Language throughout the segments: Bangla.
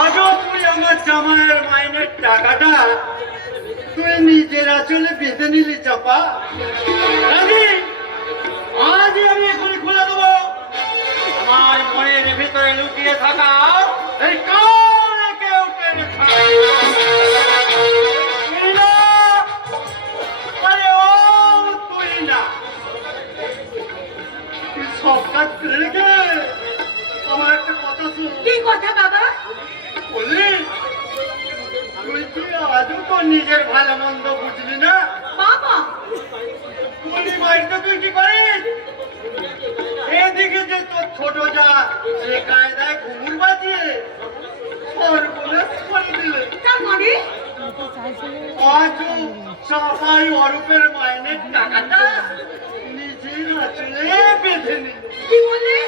আজও তুই আমার জামাইয়ের মাইনের টাকাটা তুই নিজের আঁচলে বেঁধে নিলি চাপা। আজই আমি এখনই খুলে দেবো আমার মনের ভিতরে লুকিয়ে থাকা এই কানে কেউ টেনে তুই না তুই সব কাজ ফেলে গে। আমার একটা কথা শুন। কি কথা বাবা? বললি তুই কি আজও তো নিজের ভালো মন্দ বুঝলি না বাবা? বলি বাড়িতে তুই কি করিস? এদিকে যে তোর ছোট যা সে কায়দায় ঘুমুর বাজিয়ে সর্বনাশ করে দিলে। তার মানে আজও সবাই অরূপের মাইনের টাকাটা নিজের আঁচলে বেঁধে নিল। কি বললে?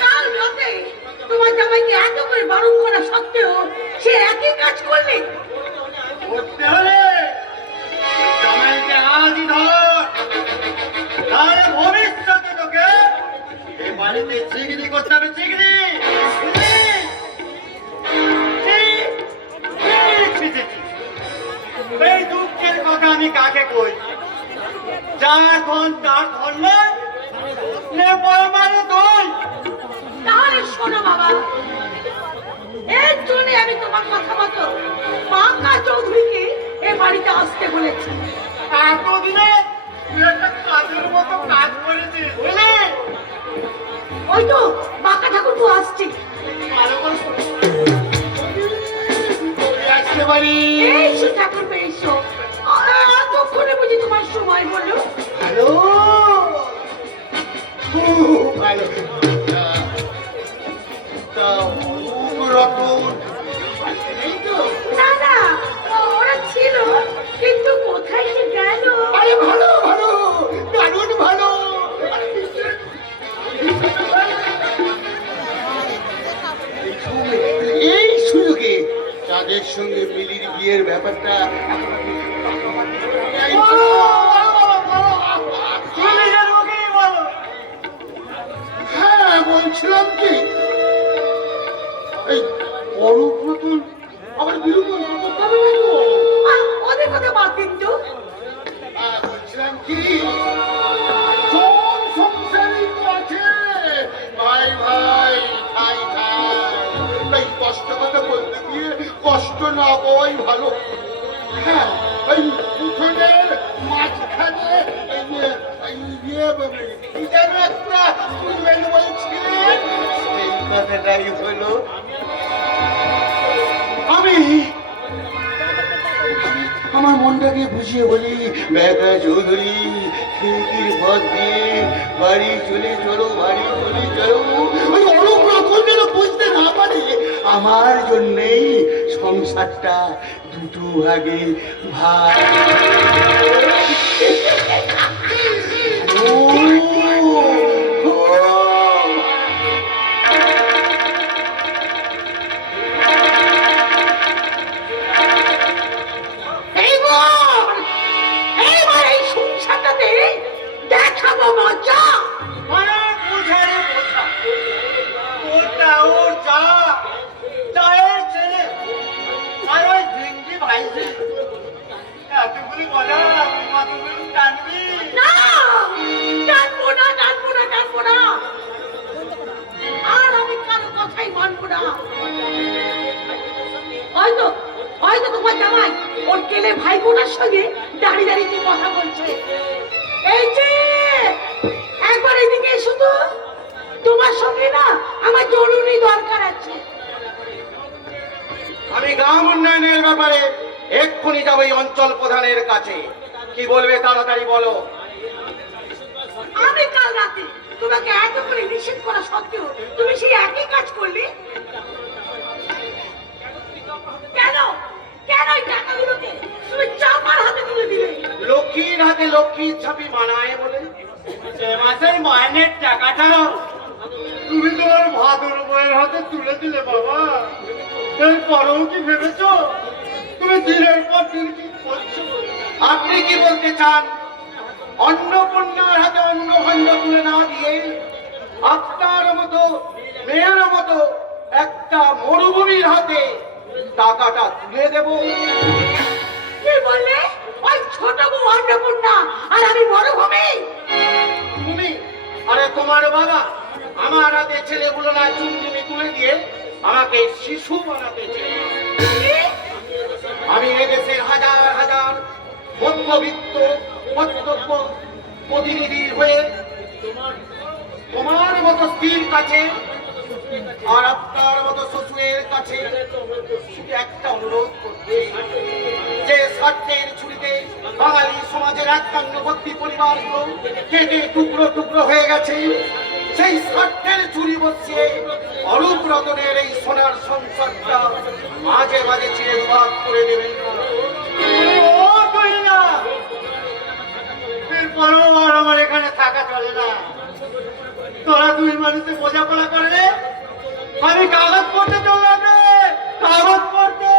কাল রাতে তোমার জামাইকে এত করে বারণ করা সত্ত্বেও সে একই কাজ করলে? করতে হলে জামাইকে আজই ধর, তাহলে ভবিষ্যতে তোকে এ বাড়িতে চিগড়ি করতে হবে। চিগড়ি এই দুঃখের কথা আমি কাকে কই? যার ধন তার ধন নয়, মানে দোল। তাহলে শোনো বাবা, এর জন্য আমি তোমার কথা মতো বাঁকা চৌধুরীকে এ বাড়িতে আসতে বলেছি। এতদিনে তুই একটা কাজের মতো কাজ করেছিস বুঝলি? ওই তো বাঁকা ঠাকুর তো আসছে। ভালো করে আসতে পারি। এইসো ঠাকুর পেয়েছো, এতক্ষণে বুঝি তোমার সময় হলো? হ্যালো, খুব ভালো। তা রকম এই তো। না না, ওরা ছিল কিন্তু কোথায় সে গেল? আরে ভালো ভালো, দারুণ ভালো। এই সুযোগে তাদের সঙ্গে মিলির বিয়ের ব্যাপারটা হ্যাঁ বলছিলাম কি এই অরূপ নতুন আবার বিরূপণ কবে না তো? ওদের কথা বাদ দিন তো। বলছিলাম কি সব সংসারই তো আছে ভাই ভাই খাই খাই, তাই কষ্ট কথা বলতে গিয়ে কষ্ট না পাওয়াই ভালো। হ্যাঁ ওই উঠোনের মাঝখানে একটা বলছিলেন সেই কথাটাই হলো। আমি আমার মনটাকে বুঝিয়ে বলি, বেকা চৌধুরী খিড়কির পথ দিয়ে বাড়ি চলে চলো, বাড়ি চলে চলো। ওই অরূপ রকম যেন বুঝতে না পারে আমার জন্যেই সংসারটা দুটো ভাগে ভাগ। দেখাবো মজা। আর আমি কারো কথাই মানবো না। হয়তো হয়তো তোমার জামাই ওর কেলে ভাই বোনের সঙ্গে দাঁড়িয়ে দাঁড়িয়ে কি কথা বলছে। এই যে একবার এদিকে এসো তো, তোমার সঙ্গে না আমার জরুরি দরকার আছে। আমি গ্রাম উন্নয়নের ব্যাপারে এক্ষুনি যাবো এই অঞ্চল প্রধানের কাছে। কি বলবে তাড়াতাড়ি বলো। আমি কাল রাতে তোমাকে এত করে নিষেধ করা সত্ত্বেও তুমি সেই একই কাজ করলে কেন? কেন এই টাকাগুলোকে তুমি চাপার হাতে তুলে দিলে? লক্ষ্মীর হাতে লক্ষ্মীর ছাপি মানায় বলে সে মাসের মাইনের টাকাটা তুমি তোমার ভাদুর বইয়ের হাতে তুলে দিলে বাবা। এরপরেও কি ভেবেছো তুমি দিনের পর দিন কি করছো? আপনি কি বলতে চান অন্নপূর্ণার হাতে অন্ন ভাণ্ড তুলে না দিয়ে আপনার মতো মেয়ের মতো একটা মরুভূমির হাতে টাকাটা তুলে দেব। কি বললে? ওই ছোট বউ অন্নপূর্ণা আর আমি মরুভূমি? তুমি আরে তোমার বাবা আমার হাতে ছেলেগুলো না চুনচুনি তুলে দিয়ে আমাকে শিশু বানাতে চেয়ে। আমি এদেশের হাজার হাজার মধ্যবিত্ত মধ্যব্য প্রতিনিধির হয়ে তোমার মতো স্ত্রীর কাছে আর আপনার মতো শ্বশুরের কাছে শুধু একটা অনুরোধ করছি, যে স্বার্থের ছুরিতে বাঙালি সমাজের একান্নবর্তী পরিবারগুলো কেটে টুকরো টুকরো হয়ে গেছে, সেই স্বার্থের ছুরি বসিয়ে অরূপ রতনের এই সোনার সংসারটা মাঝে মাঝে ছিঁড়ে ভাগ করে দেবেন না। ও তুই না, এরপরেও আর আমার এখানে থাকা চলে না। তোরা দুই মানুষে বোঝাপড়া করে আমি কাগজ পড়তে চললাম রে, কাগজ পড়তে।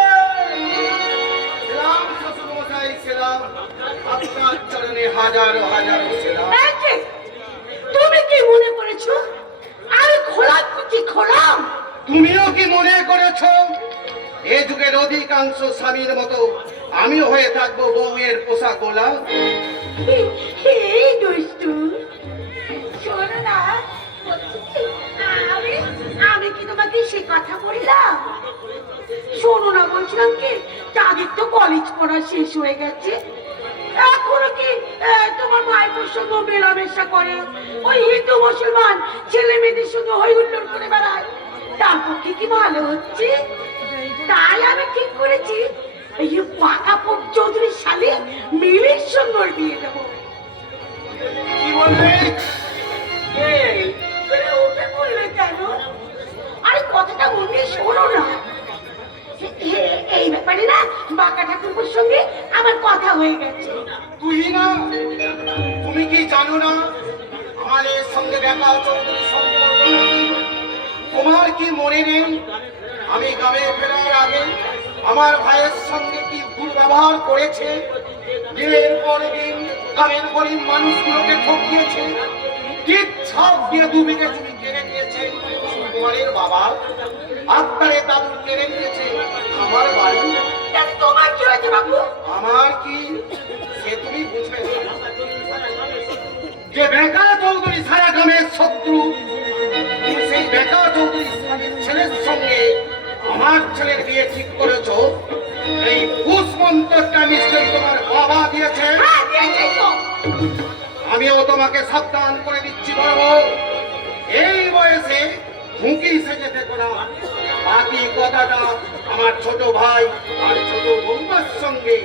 সেলাম শ্বশুর মশাই, সেলাম আপনার চরণে হাজার হাজার সেলাম। এই যে, তুমি কি মনে করেছো আমি খোলাম কি খোলাম? তুমিও কি মনে করেছো এ যুগের অধিকাংশ স্বামীর মতো আমিও হয়ে থাকবো বউয়ের পোশাক গোলাম? এই দুষ্টু, শোনো না, আমি আমি কি তোমাকে সে কথা বললাম? শোনো না, বলছিলাম কি তাদের তো কলেজ পড়া শেষ হয়ে গেছে, এখনো কি তোমার ভাইপোর সঙ্গে মেলামেশা করে, ওই হিন্দু মুসলমান ছেলে মেয়েদের সঙ্গে হই হুল্লোড় করে বেড়ায়, তার পক্ষে কি ভালো হচ্ছে? তাই আমি ঠিক করেছি এই যে পাকাপুর চৌধুরীর শালী মিলির সঙ্গে ওর বিয়ে দেবো। কি বলবে? এই, তুমি ওকে বললে কেন? আরে কথাটা মনে শোনো না, এই ব্যাপারে না বাঁকা ঠাকুরপুর সঙ্গে আমার কথা হয়ে গেছে। তুই না, তুমি কি জানো না আমাদের সঙ্গে দেখা চৌধুরী সম্পর্ক নাকি? তোমার কি মনে নেই আমি গ্রামে ফেরার আগে আমার ভাইয়ের সঙ্গে কি দুর্ব্যবহার করেছে? দিনের পর দিন গ্রামের গরিব মানুষগুলোকে ঠকিয়েছে, ঠিক ছাপ দিয়ে 2 বিঘে জমি কেড়ে নিয়েছে তোমার বাবা, আপনারে দাদুর কেড়ে নিয়েছে আমার বাড়ি। তাহলে তোমার কি হয়েছে বাবু? আমার কি সে তুমি বুঝবে না। যে বেকা চৌধুরী সারা গ্রামের শত্রু, সেই বেকা চৌধুরী ছেলের সঙ্গে আমার ছেলের বিয়ে ঠিক করেছো, এই কুসমন্ত্রটা নিশ্চয়ই তোমার বাবা দিয়েছে। হ্যাঁ, দিয়েছে তো। আমিও তোমাকে সাবধান করে দিচ্ছি বড় বউ, এই বয়সে ঝুঁকি সেজে থেকো না। বাকি কথাটা আমার ছোট ভাই আর ছোট বৌমার সঙ্গে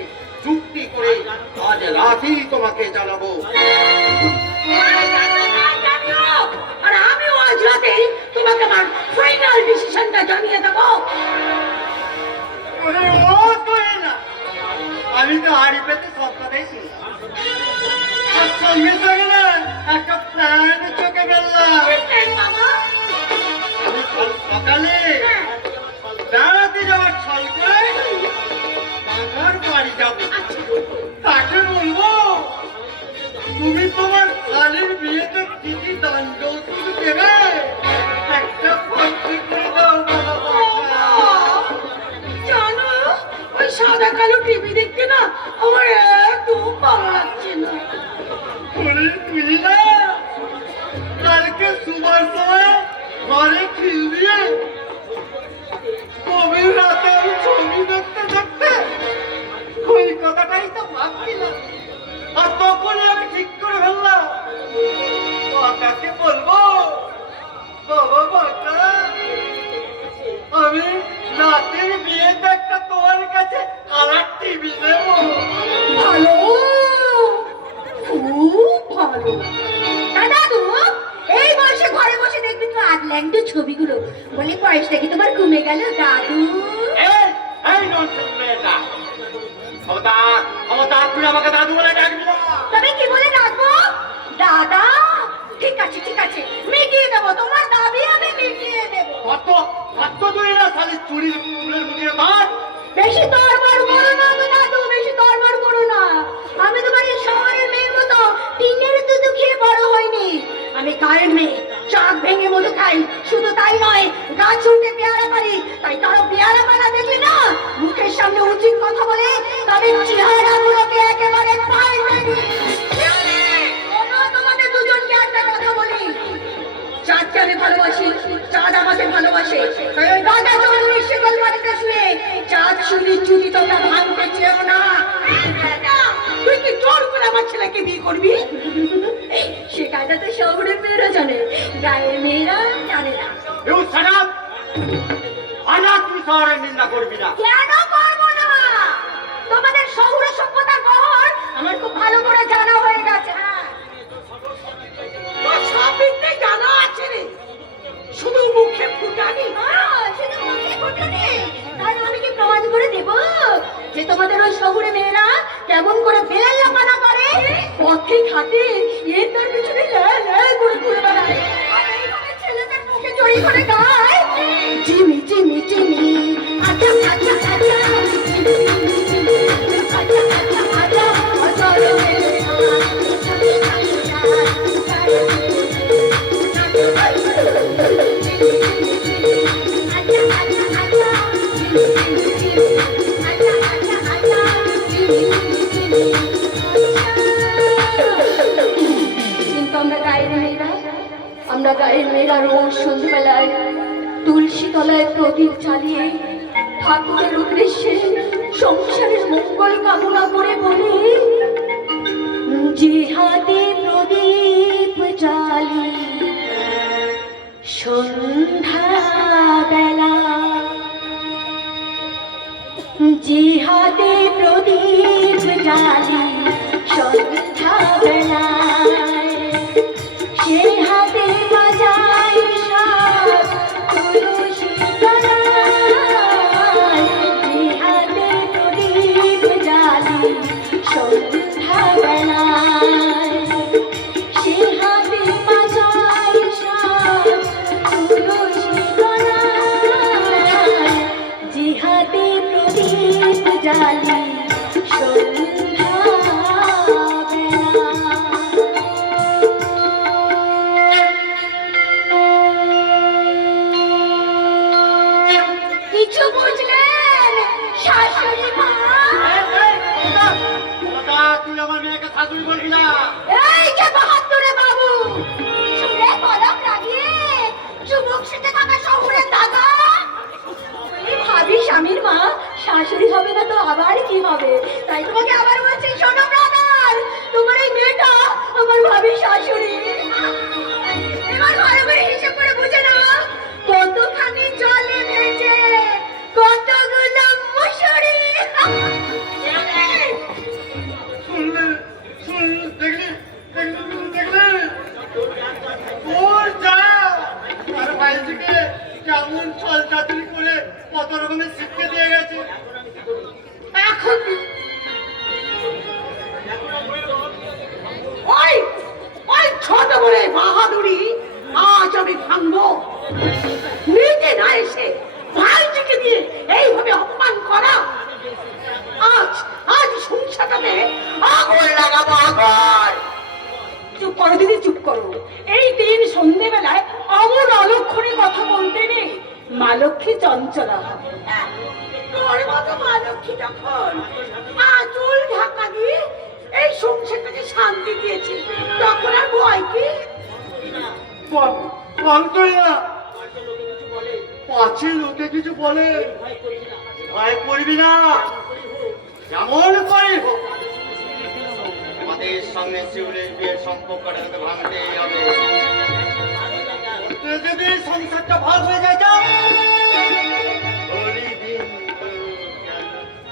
চুক্তি করে আজ রাতেই তোমাকে জানাবো। আর আমিও আজ রাতে তোমাকে আমার ফাইনাল ডিসিশনটা জানিয়ে দেবো। আমি তো হাড়ি পেতে সব কথাই শুনলাম, আর সঙ্গে সঙ্গে না একটা প্ল্যান চোখে ফেললাম। মামা, আমি কাল সকালে বেড়াতে যাওয়ার ছল করে বাবার বাড়ি যাবো, তাকে বলবো তুমি তোমার শালীর বিয়েতে কি কি দান যৌতুক দেবে একটা ফর্তি করে দাও বাবা। জানো, ওই সাদা কালো টিভি দেখতে না আমার একদম ভালো লাগছে না। তুই না কালকে সুবার সময় ঘরে খিল দিয়ে গভীর রাতে আমি ছবি দেখতে দেখতে ওই কথাটাই তো ভাবছিলাম, আর তখনই আমি ঠিক করে ফেললাম বাবাকে বলবো, বাবা বাবা আমি রাতের বিয়েতে একটা তোমার কাছে কালার টিভি নেবো। ভালো, খুব ভালো। দাদু, এই বয়সে ঘরে বসে দেখবি তো আদল্যান্ড ছবিগুলো, বলে বয়সটা কি তোমার কমে গেল দাদু? এই ননসেন্স মেয়েটা, ক্ষমতা তুই আমাকে দাদু বলে ডাকবি না। তবে কি বলে ডাকবো? দাদা। ঠিক আছে ঠিক আছে, মিটিয়ে দেবো তোমার দাবি, আমি মিটিয়ে দেবো। কত তুই না শালির চুরি চুলের মুখে মার। বেশি তরবার করো না গো দাদু, বেশি তরবার করো না। আমি তোমার এই শহরের মেয়ের মতো টিনের দুধ খেয়ে বড় হয়নি, আমি গায়ের মেয়ে, চাক ভেঙে মধু খাই। শুধু তাই নয়, গাছ উঠে পেয়ারা পারি, তাই তারা পেয়ারা পালা দেখলে না মুখের সামনে উচিত কথা বলে তাদের চেহারা গুলোকে একেবারে পাল্টে দিই। শোনো, তোমাদের দুজনকে একটা কথা বলি, চাঁদকে আমি ভালোবাসি, চাঁদ আমাকে ভালোবাসে। তাই ওই দাদা চৌধুরীর শিকল বাড়িতে শুয়ে চাঁদ শুনির চুরি তোমরা ভাঙতে চেও না। তুই কি জোর করে আমার ছেলেকে বিয়ে করবি? সে কাজটা তো শহরের মেয়েরা জানে, গায়ের মেয়েরা জানে না। You shut up! আনা তুই শহরের নিন্দা করবি না। কেন করবো না? তোমাদের শহুরে সভ্যতার বহর আমার খুব ভালো করে জানা হয়ে গেছে। তোর সব বিদ্যে জানা আছে রে, শুধু মুখে ফুটানি। শুধু মুখে ফুটানি? তাহলে আমি কি প্রমাণ করে দেব যে তোমাদের ওই শহুরে মেয়েরা কেমন করে বেলাল্লাপানা করে, পথে ঘাটে এর তার পিছনে লাই লাই করে ঘুরে বেড়ায়, আর এইভাবে ছেলেদের মুখে জড়ি করে গায় জিমি জিমি জিমি আচ্ছা আচ্ছা আচ্ছা আমরা গায়ের মেয়েরা রোজ সন্ধ্যেবেলায় তুলসী তলায় প্রদীপ জ্বালিয়ে ঠাকুরের উদ্দেশ্যে সংসারের মঙ্গল কামনা করে বলি, যে হাতে প্রদীপ জ্বালি সন্ধ্যা বেলা, যে হাতে প্রদীপ জ্বালি সন্ধ্যা বেলা, সে হাতে বাজাই শাঁখ তুলসী তলায়, যে হাতে প্রদীপ জ্বালি সন্ধ্যা বেলায়, সে হাতে বাজাই শাঁখ তুলসী তলায়, যে হাতে প্রদীপ জ্বালি সন্ধ্যা বেলা। কিছু বুঝলেন শাশুড়ি মা? তুই আমার মেয়েকে শাশুড়ি বলবি না। এই যে বাহাদুরে বাবু, চুলে কলম লাগিয়ে যুবক সেজে থাকা শহুরের দাদা, তুই ভাবি স্বামীর মা শাশুড়ি হবে না তো আবার কি হবে? তাই তোমাকে আবার বলছি, শোনো ব্রাদার, তোমার এই মেয়েটা আমার ভাবি শাশুড়ি। এবার ভালো করে হিসেব করে বুঝে নাও, কতখানি জলে ভেজে কতগুলো মুসুরি। দেখলি ওর যা আর ভাইজিকে কেমন ছল চাতুরি করে কত রকমের শিক্ষা দিয়ে গেছে। এখন ওই ওই ছোট বলে বাহাদুরি আজ আমি ভাঙবো। নিজে না এসে ভাইজিকে দিয়ে এইভাবে অপমান করা, আজ আজ সংসারটাতে আগুন লাগাবো আগুন। চুপ করো দিদি, চুপ করো। এই দিন সন্ধ্যেবেলায় অমন অলক্ষণে কথা বলতে নেই। মা লক্ষ্মী চঞ্চলা, তোর মতো মা লক্ষ্মী যখন চুল ঢাকা দিয়ে এই সংসারটাকে শান্তি দিয়েছে, তখন আর ভয় কি? বলতোই না, পাছে লোকে কিছু বলে ভয় করবি না, যেমন করে হোক আমাদের সঙ্গে শিউরের বিয়ের সম্পর্কটা তোকে ভাঙতেই হবে। যদি সংসারটা ভাগ হয়ে যায়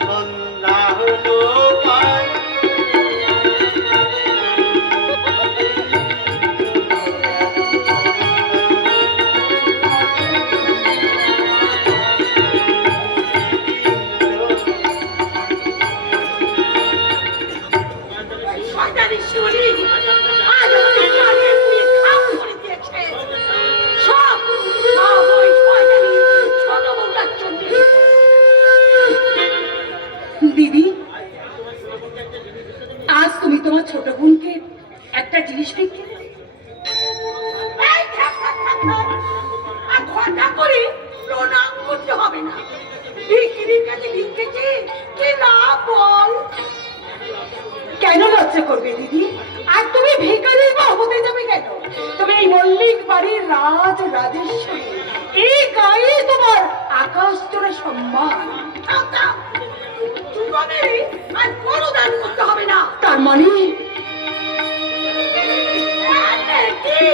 সন্ধ্যা হলো পায় সব ওই শয়তানি হবে না। ভিখিরির কাছে ভিক্ষেছে কি না বল? কেন লজ্জা করবে দিদি? আর তুমি ভিখারি বা হতে যাবে কেন? তুমি এই মল্লিক বাড়ির রাজ রাজেশ্বরী, এই গায়ে তোমার আকাশ জোড়া সম্মান। তোমাদের আর কোনো দান করতে হবে না। তার মানে কি?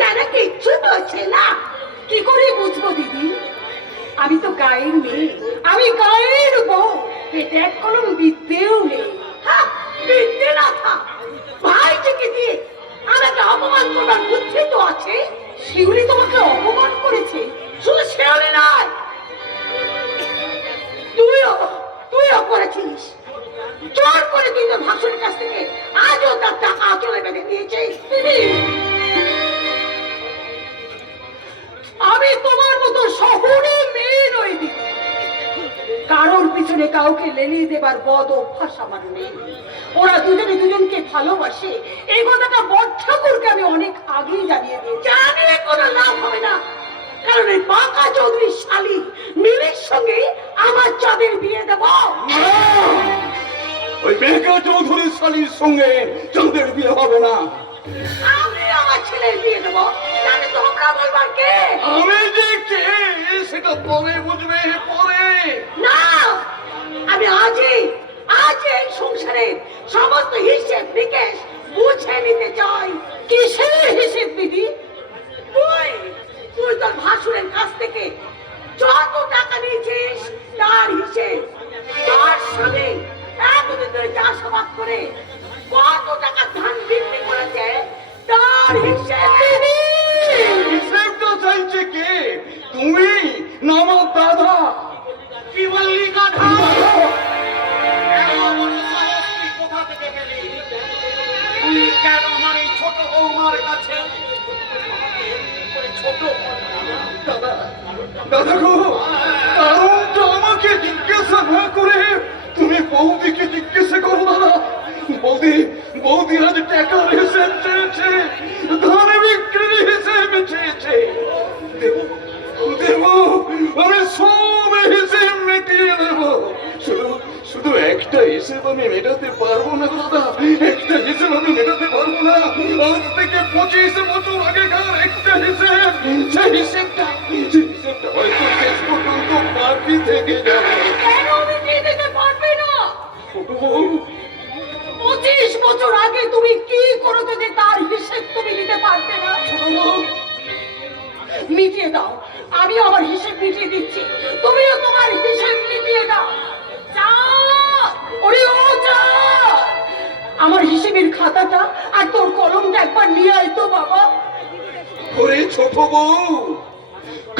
তারা কিচ্ছু বলছে না? কি করে বুঝবো দিদি? আমি তো গায়ের মেয়ে, আমি গায়ের বউ। পেটে এক কলম বিদ্যেও নেই। হ্যাঁ, বিদ্যে না থাক, ভাই থেকে দিয়ে আমাকে অপমান করবার বুদ্ধি তো আছে। শিউলি তোমাকে অপমান করেছে? শুধু শিউলি নয়, তুইও করেছিস। জোর করে তুই তোর ভাসুরের কাছ থেকে আজও তার টাকা আঁচলে বেঁধে নিয়েছিস। আমি তোমার মতো শহুরে মেয়ে নই দিদি। কারোর পিছনে কাউকে লেলিয়ে দেবার বদ অভ্যাস আমার নেই। ওরা দুজনে দুজনকে ভালোবাসে, এই কথাটা বড় ঠাকুরকে আমি অনেক আগেই জানিয়ে দিয়েছি। জানিয়ে কোনো লাভ হবে না, কারণ এই বাঁকা চৌধুরী শালী মিলির সঙ্গে আমার চাঁদের বিয়ে দেব। ওই বেকা চৌধুরী শালীর সঙ্গে চাঁদের বিয়ে হবে না। আমি আমার ছেলের বিয়ে দেব, জানি তোমরা বলবার কে? আমি যে কে সেটা পরে বুঝবে, পরে। না, আমি আজই এই সংসারের সমস্ত হিসেব নিকেশ বুঝে নিতে চাই। কিসের হিসেব দিদি? তুই তোর ভাসুরের কাছ থেকে যত টাকা নিয়েছিস তার হিসেব, তার সাথে এতদিন ধরে চাষাবাদ করে কত টাকা ধান বিক্রি করেছে তার হিসেব দিদি। হিসেবটা চাইছে কে? তুমি না আমার দাদা? কি বললি কথা? কোথা থেকে পেলি? তুই কেন আমার এই ছোট বৌমার কাছে? ছোট দাদা, দাদা গো, কারণটা আমাকে জিজ্ঞাসা না করে তুমি বৌদিকে জিজ্ঞাসা করো দাদা। বৌদি আজ টাকার হিসেব চেয়েছে, ধান বিক্রির হিসেব চেয়েছে। দেব, আমি সব হিসেব মিটিয়ে দেব। শুধু একটা হিসেব আমি মেটাতে পারবো না দাদা, একটা হিসেব আমি মেটাতে পারবো না। আজ থেকে 25 বছর আগেকার একটা হিসেব, সেই হিসেবটা হয়তো শেষ পর্যন্ত বাকি থেকে যাবে। কেন মিটিয়ে দিতে পারবে না? ছোট বউ, 25 বছর আগে তুমি কি করেছো যে তার হিসেব তুমি দিতে পারবে না? ছোট বউ, মিটিয়ে দাও, আমি আমার হিসেব মিটিয়ে দিচ্ছি, তুমিও তোমার হিসেব মিটিয়ে দাও। ওরে ও যা, আমার হিসেবের খাতাটা আর তোর কলমটা একবার নিয়ে আয় তো বাবা। ওরে ছোট বউ,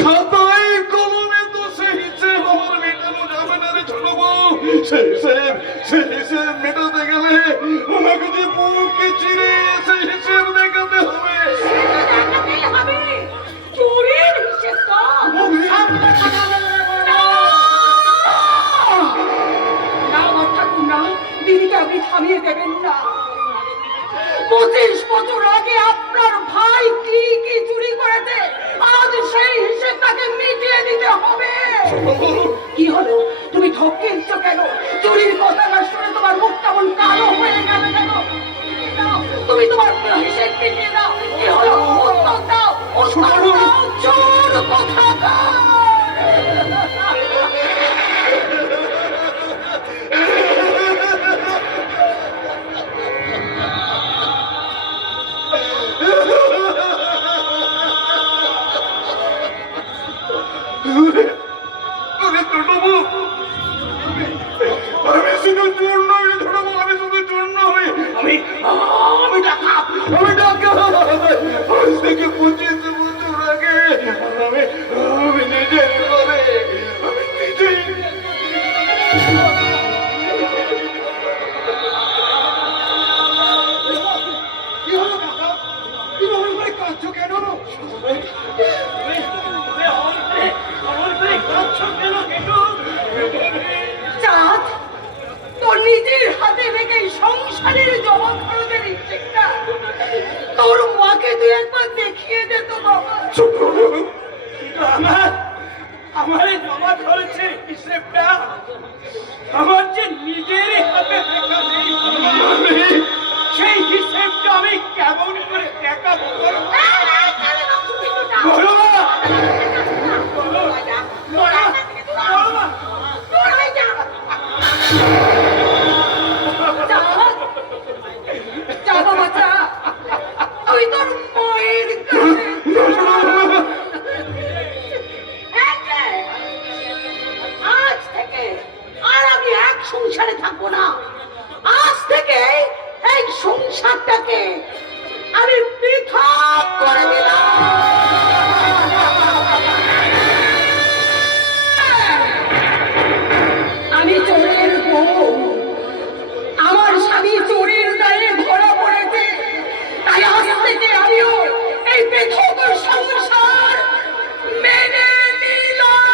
খাতায় কলমে তো সেই হিসেব আমার মেটানো যাবে না রে ছোট বউ। সেই হিসেব মেটাতে গেলে আমাকে যে বুকে চিরে সেই হিসেব দেখাতে হবে। দেখাতেই হবে চোরের হিসেবটা। দিদিকে আপনি থামিয়ে দেবেন না। 25 বছর আগে আপনার ভাই কি কি চুরি করেছে, আজ সেই হিসেব তাকে মিটিয়ে দিতে হবে। কি হলো, তুমি ঠকেছ কেন? চুরির কথা না শুনে তোমার মুখ কেমন কালো হয়ে গেল কেন? তুমি তোমার হিসেব মিটিয়ে দাও। কি হলো, উত্তর দাও, উত্তর দাও, চোর কোথাকার। আমি শুধু চোর নই ছোট বউ, আমি শুধু চোর নই, আমি ডাকাত। আজ থেকে 25 বছর আগে আমি নিজের ঘরে, আমি নিজেই কি হলো কাকা? কি বলবে কাঁদছো কেন? চাঁদ, তোর নিজের হাতে থেকে সংসারের জমা খরচের হিসেবটা তোর মাকে তুই একবার দেখিয়ে দে তো বাবা। আমার জমা ধরেছে হিসেবটা আমার যে নিজের হাতে দেখা নেই, সেই হিসেবটা আমি কেমন করে দেখাবো বলো? বলো না। বলো। বলো না। তুই তোর মায়ের আজ থেকে আর আমি এক সংসারে থাকবো না। আজ থেকে এই সংসারটাকে আমি পৃথক করে দিলাম। আমি চোরের বউ, আমার স্বামী চোরের দায়ে ধরা পড়েছে, তাই আজ থেকে আমিও এই পৃথক সংসার মেনে নিলাম।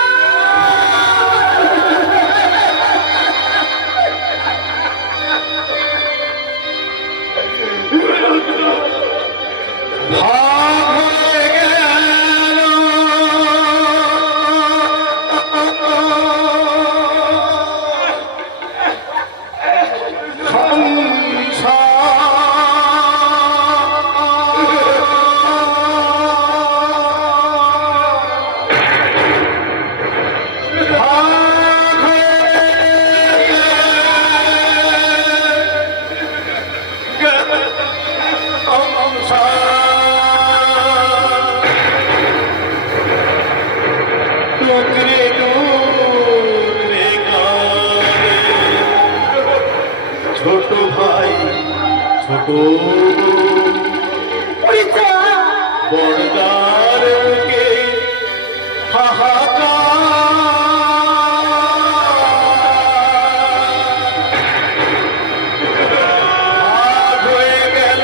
ছোট ভাই ছোট বড়দারকে হাহাকার হয়ে গেল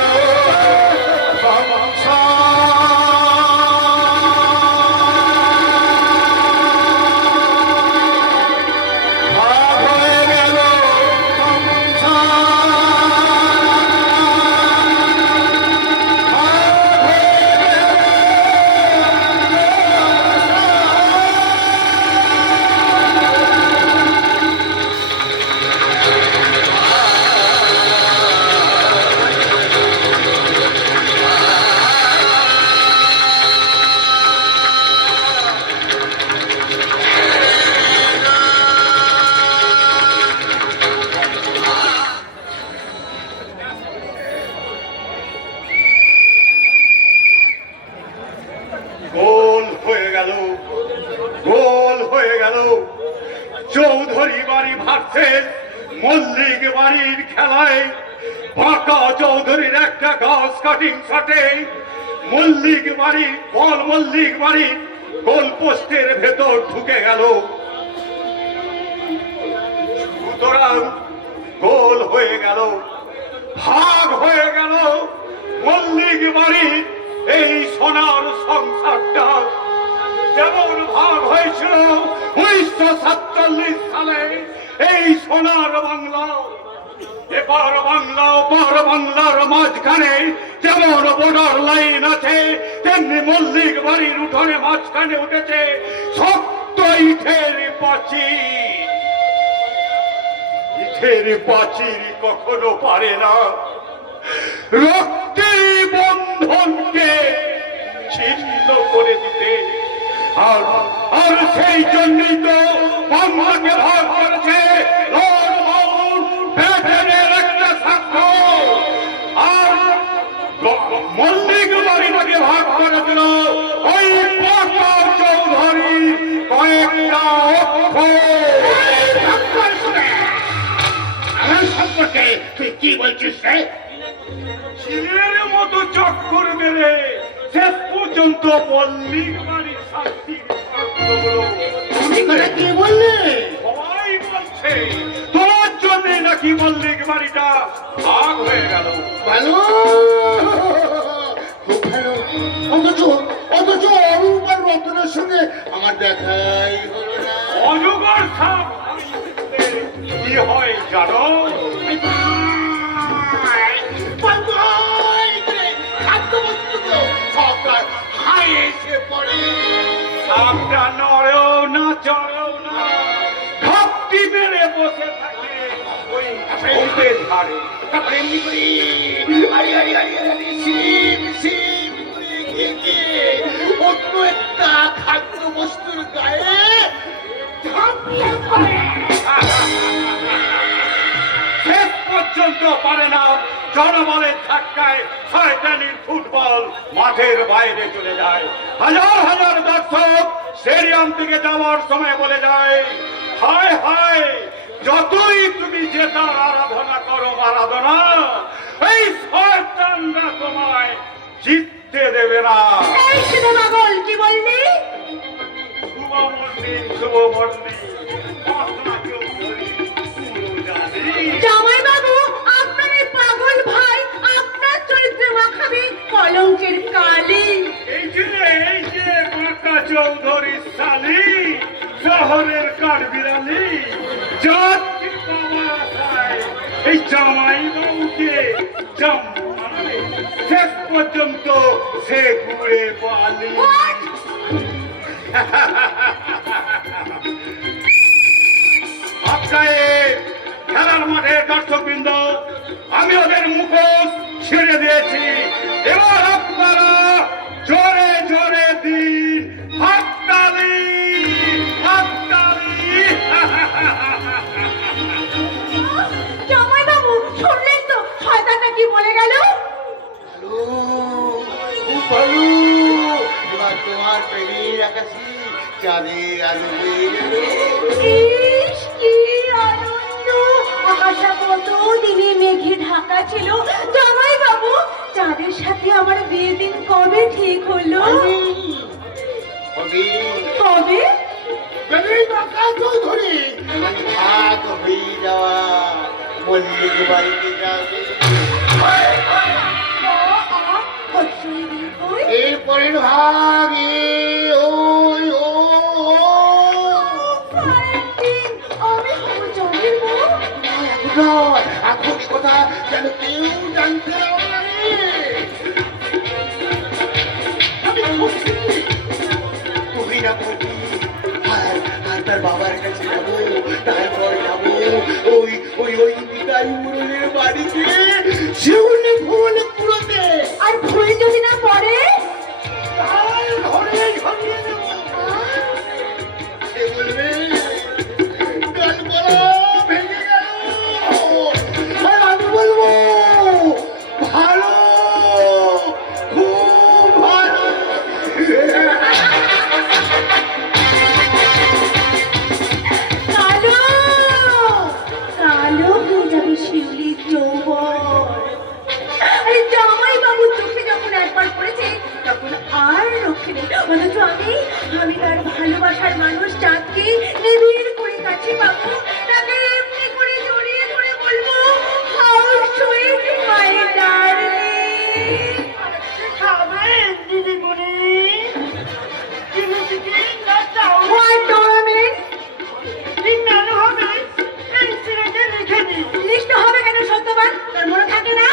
গোল হয়ে গেল, গোল হয়ে গেল। চৌধুরী বাড়ি ভার্সেস মল্লিক বাড়ির খেলায় বাঁকা চৌধুরীর একটা গাছ কাটিং শটে মল্লিক বাড়ি বল মল্লিক বাড়ি গোল পোস্টের ভেতর ঢুকে গেল। সুতরাং গোল হয়ে গেল, ভাগ হয়ে গেল মল্লিক বাড়ির এই সোনার সংসারটা। যেমন ভাগ হয়েছিল 1947 সালে এই সোনার বাংলা। এবার বাংলা ওপার বাংলার মাঝখানে যেমন বর্ডার লাইন আছে, তেমনি মল্লিক বাড়ির উঠোনে মাঝখানে উঠেছে শক্ত ইটের প্রাচীর। ইটের প্রাচীর কখনো পারে না রক্তের বন্ধনকে ছিন্ন করে দিতে। আর সেই জন্যই তো বাংলাকে ভাগ করেছে লর্ড মাউন্টব্যাটেনের একটা সাক্ষ্য। আর মল্লিক বাড়িটাকে ভাগ করে দিল ওই বাঁকা চৌধুরী কয়েকটা অক্ষর। আমার সম্পর্কে তুই কি বলছিস রে? ছেলের মতো চক্কর মেরে শেষ পর্যন্ত মল্লিক বাড়ির শান্তি কি বললি? সবাই বলছে তোর জন্য নাকি মল্লিক বাড়িটা ভাগ হয়ে গেল। ভালো, খুব ভালো। অথচ অথচ অরূপ আর রতনের সঙ্গে আমার দেখাই হলো না। অজগর সাপ কি হয় জানো? সাপটা নড়েও না নড়েও না, ঘাপটি মেরে বসে থাকে ওই ঝোপের ধারে। তারপরে এমনি করে আরে আরে আরে আরে শিব শিব করে গিয়ে অন্য একটা খাদ্য বস্তুর গায়ে ঝাঁপিয়ে পড়ে। শেষ পর্যন্ত পারে না, জনবলের ধাক্কায় শয়তানির ফুটবল মাঠের বাইরে চলে যায়। হাজার হাজার দর্শক স্টেডিয়াম থেকে যাওয়ার সময় বলে যায়, হায় হায়, যতই তুমি জেতার আরাধনা করো মারাধনা, এই শয়তানরা তোমায় জিততে দেবে না। এই শুধু পাগল, কি বললি? শুভ মন্দির, শুভ মন্দির, কথা কেউ বলি, পুরো জানি। জামাই বাবু, আপনার এই পাগল ভাই আপনার চরিত্রে মাখাবে কলঙ্কের কালি। এই যে মাতা চৌধুরী শালি, শহরের কাঠবিড়ালি, যাত্রী বাবা আশায় এই জামাই বাবুকে জামাই শেষ পর্যন্ত সে ঘুরে পালি। খেলার মাঠে দর্শকবৃন্দ, আমি ওদের মুখোশ ছেড়ে দিয়েছি। এবার আপনারা জোরে জোরে দিন হাততালি, হাততালি। জামাই বাবু, শুনলেন তো শয়তানটা কি বলে গেল? ভালো, খুব ভালো। এবার তোমার প্রেমের আকাশে চাঁদের আলো বয়ে যাবে। ইস, কি আনন্দ! আকাশটা কত দিনে মেঘে ঢাকা ছিল। জামাই বাবু, চাঁদের সাথে আমার বিয়ের দিন কবে ঠিক হলো? হবে কবে? বেবি মাতা চৌধুরী ভাগ হয়ে যাওয়া মল্লিক বাড়িতে যাবে। এরপরের ভাগ ওই ও এখনই কথা যেন কেউ জানতে না পারে। আমি খুশি। তুমি না বলবি আর তার বাবার কাছে যাবো, তারপর যাবো ওই ওই ওই বিদায় মুরলের বাড়িতে শিউলি ফুল কুড়োতে। আর ভুল যদি না পড়ে? তার ঘরে ঝরিয়ে দেবো। সে বলবে গালপালা ভেঙে গেল, আর আমি বলবো ভালো, খুব ভালো। কালো কালো হয়ে যাবে শিউলির যৌবন। আরে জামাই বাবুর চোখে যখন একবার পড়েছে তখন আর রক্ষে নেই। অথচ আমি তার ভালোবাসার মানুষ চাঁদকে নিবিড় করে কাছে পাবো, তাকে এমনি করে জড়িয়ে ধরে বলবো, হাউ সুইট মাই ডার্লিং। খাবেন দিদিমণি? What do you mean? লিখতে হবে কেন সত্যবান? তোর মনে থাকে না?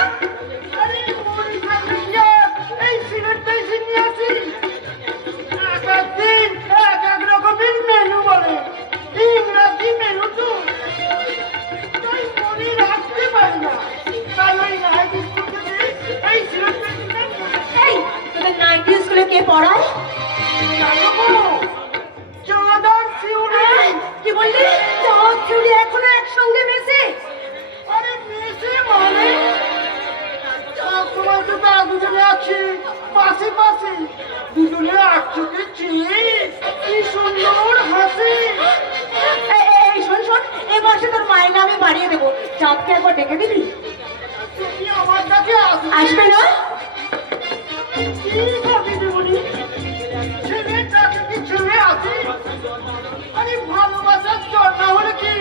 এই, তোদের নাইটি স্কুলে কে পড়ায়? কি বললি? চাঁদ শিউলি এখনো একসঙ্গে মেশে? আরে মেসে মানে তোমার তো তারা দুজনে আছে পাশে পাশে, দুজনে একচোখে চেয়ে কি সুন্দর হাসি। এই শোন শোন, এই মাসে তোর মায়ের নামে বাড়িয়ে দেবো। চাঁদকে একবার ডেকে দিবি? তুমি আমার কাছে আসবে না? কি ভাবি দেবনি ছেলের কাছে কি ছেলে আছে? আরে ভালোবাসার জ্বর না হলে কি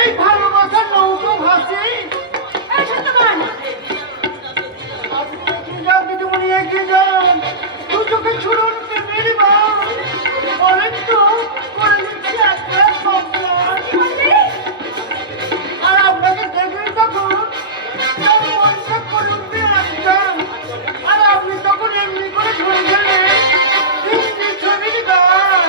এই ভালোবাসার নৌকো ভাসে? এই সত্যবান, আপনি এগিয়ে যান দিদিমণি, এগিয়ে যান, দু চোখে ছুড়ুন প্রেমের বাণ। বলেন তো করে দিচ্ছি একটা স্বপ্ন। কি বললি? আর আপনাকে দেখলে তখন তার মনটা করে উঠবে একদম। আর আপনি তখন এমনি করে ধরে ফেললেন হিন্দি ছবির গান।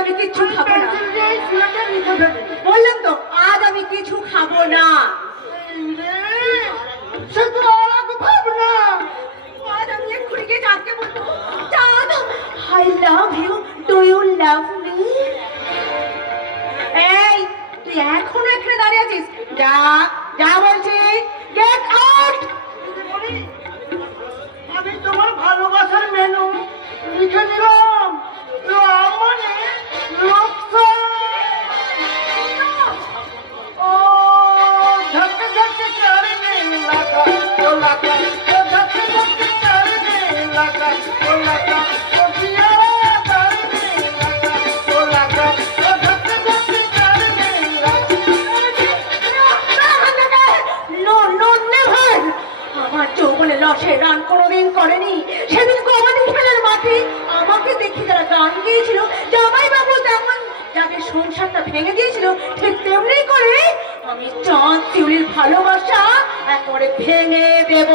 আমি কিচ্ছু খাবো না। বললাম তো আজ আমি কিছু খাবো না। সে তো আলাগ ভাবনা। আজ আমি এক্ষুনি গিয়ে চাঁদকে বলবো, চাঁদ, I love you, do you love me? এই তুই এখনো এখানে দাঁড়িয়ে আছিস? যা যা বলছি, গেট আউট। আমি তোমার ভালোবাসার মেনু লিখে দিলাম। মানে ও ঝটকে ঝটকে করনে লাগা, ও লাগা, ও ঝটকে ঝটকে করনে লাগা, ও লাগা, ও দিয়া করনে লাগা, ও লাগা, ও ঝটকে ঝটকে করনে লাগা। No no never. আমার যৌবনে লসে রান কোনোদিন করেনি। সেদিন কবাডি খেলার মাঠে আমাকে দেখে যারা গান গেয়েছিল, জামাই বাবু তেমন যাদের সংসারটা ভেঙে দিয়েছিল, ঠিক তেমনি করে আমি চাঁদ শিউলির ভালোবাসা একেবারে ভেঙে দেব।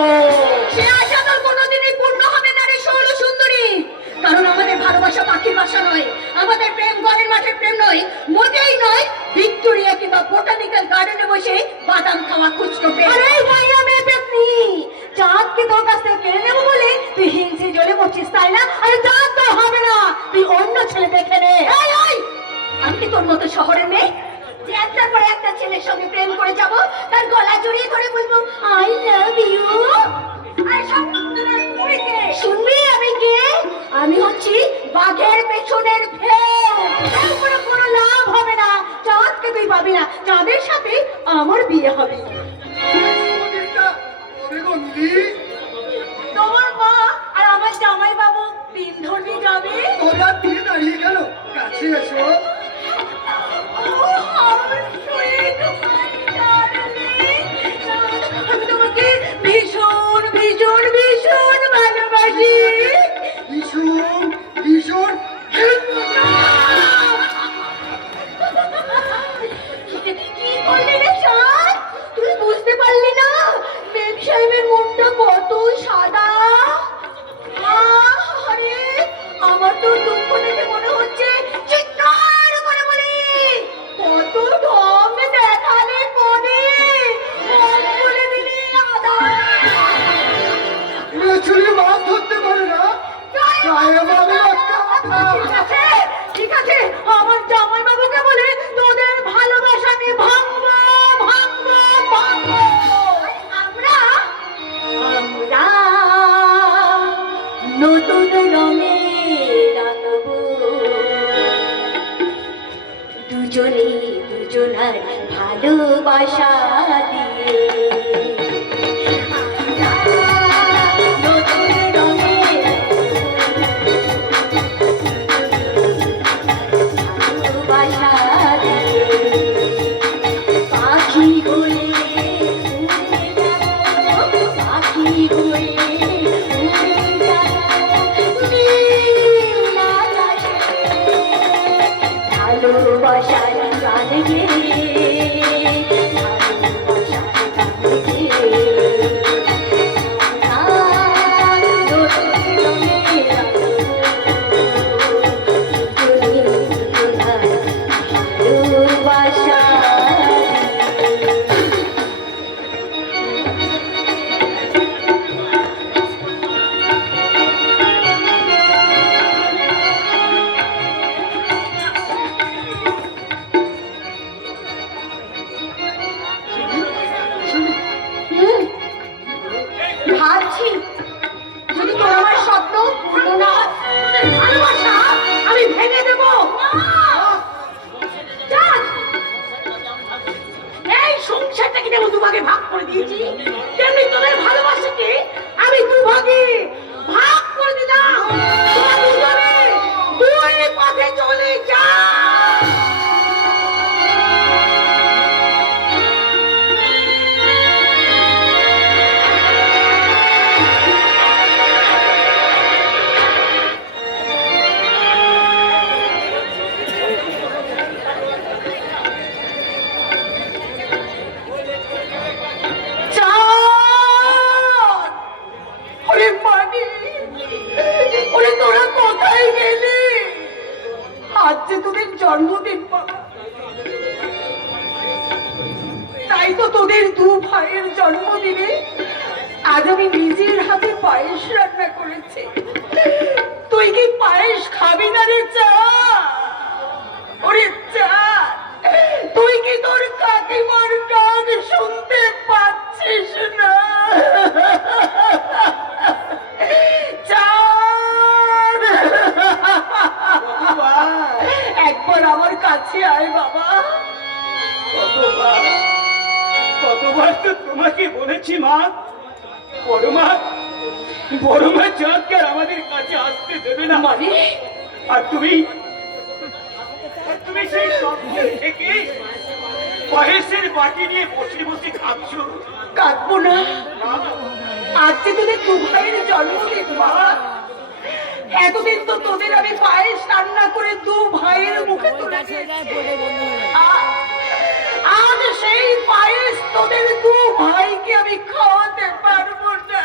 সে আশা তোর কোনোদিনই পূর্ণ হবে না রে সৌর সুন্দরী। কারণ আমাদের ভালোবাসা পাখির বাসা নয়, আমাদের প্রেম গড়ের মাঠের প্রেম নয়, মোটেই নয় ভিক্টোরিয়া কিংবা বোটানিক্যাল গার্ডেনে বসে বাদাম খাওয়া খুচরো প্রেম। আরে ভাইয়া মেয়ে পেতনি, চাঁদকে তোর কাছ থেকে কেড়ে নেবো বলে তুই হিংসে জ্বলে পড়ছিস তাই না? আরে চাঁদ তো হবে না, তুই অন্য ছেলে দেখে নে। এই এই, আমি কি তোর মতো শহরের মেয়ে যে একটার পর একটা ছেলের সঙ্গে প্রেম করে যাব, তার গলা জড়িয়ে ধরে বলবো আই লাভ ইউ? শুনবি আমি কে? আমি হচ্ছি বাঘের পেছনের ফেউ। ফেউ করে কোনো লাভ হবে না। চাঁদকে তুই পাবি না, চাঁদের সাথে আমার বিয়ে হবে। তোমার মা আর আমার জামাই বাবু দিন ধরে যাবে। ওরা দিয়ে দাঁড়িয়ে গেল, কাছে এসো। আমি তোমাকে ভীষণ ভীষণ ভীষণ ভালোবাসি। ভীষণ ভীষণ কি করলি রে চাঁদ? তুই বুঝতে পারলি না মেম সাহেবের মনটা কত সাদা? আরে আমার তো দুঃখ দেখে মনে হচ্ছে চিৎকার করে বলি, কত ঢং দেখালে কোনে, মন বলে দিলি আদা। মেছুরি মাছ ধরতে পারে না। গায়ে বাবু একটা কথা। ঠিক আছে, আমার জামাই বাবুকে বলে তোদের ভালোবাসা আমি ভাঙবো ভাঙবো ভাঙবো। আমরা আমরা নতুন রঙে রাঙবো, দুজনে দুজনার ভালোবাসা দিয়ে। ভালোবাসার গান গে, ভালোবাসার গান জন্মদিনে আজ আমি নিজের হাতে পায়েস রান্না করেছি। তুই কি পায়েস খাবি না রে চা? ওরে চা, তুই কি তোর কাকিমার গান শুনতে পাচ্ছিস না? চাঁদ, একবার আমার কাছে আয় বাবা। কতবার তো তোমাকে বলেছি মা, বড় মা চাঁদকে আর আমাদের কাছে আসতে দেবে না। মানে আর তুমি সেই সপ্তাহ থেকে পায়েসের বাটি নিয়ে বসে বসে খাচ্ছো। কাঁদবো না, আজ যে তোদের দু ভাইয়ের জন্মদিন মা। এতদিন তো তোদের আমি পায়েস রান্না করে দু ভাইয়ের মুখে তুলেছি। আজ সেই পায়েস তোদের দু ভাইকে আমি খাওয়াতে পারবো না।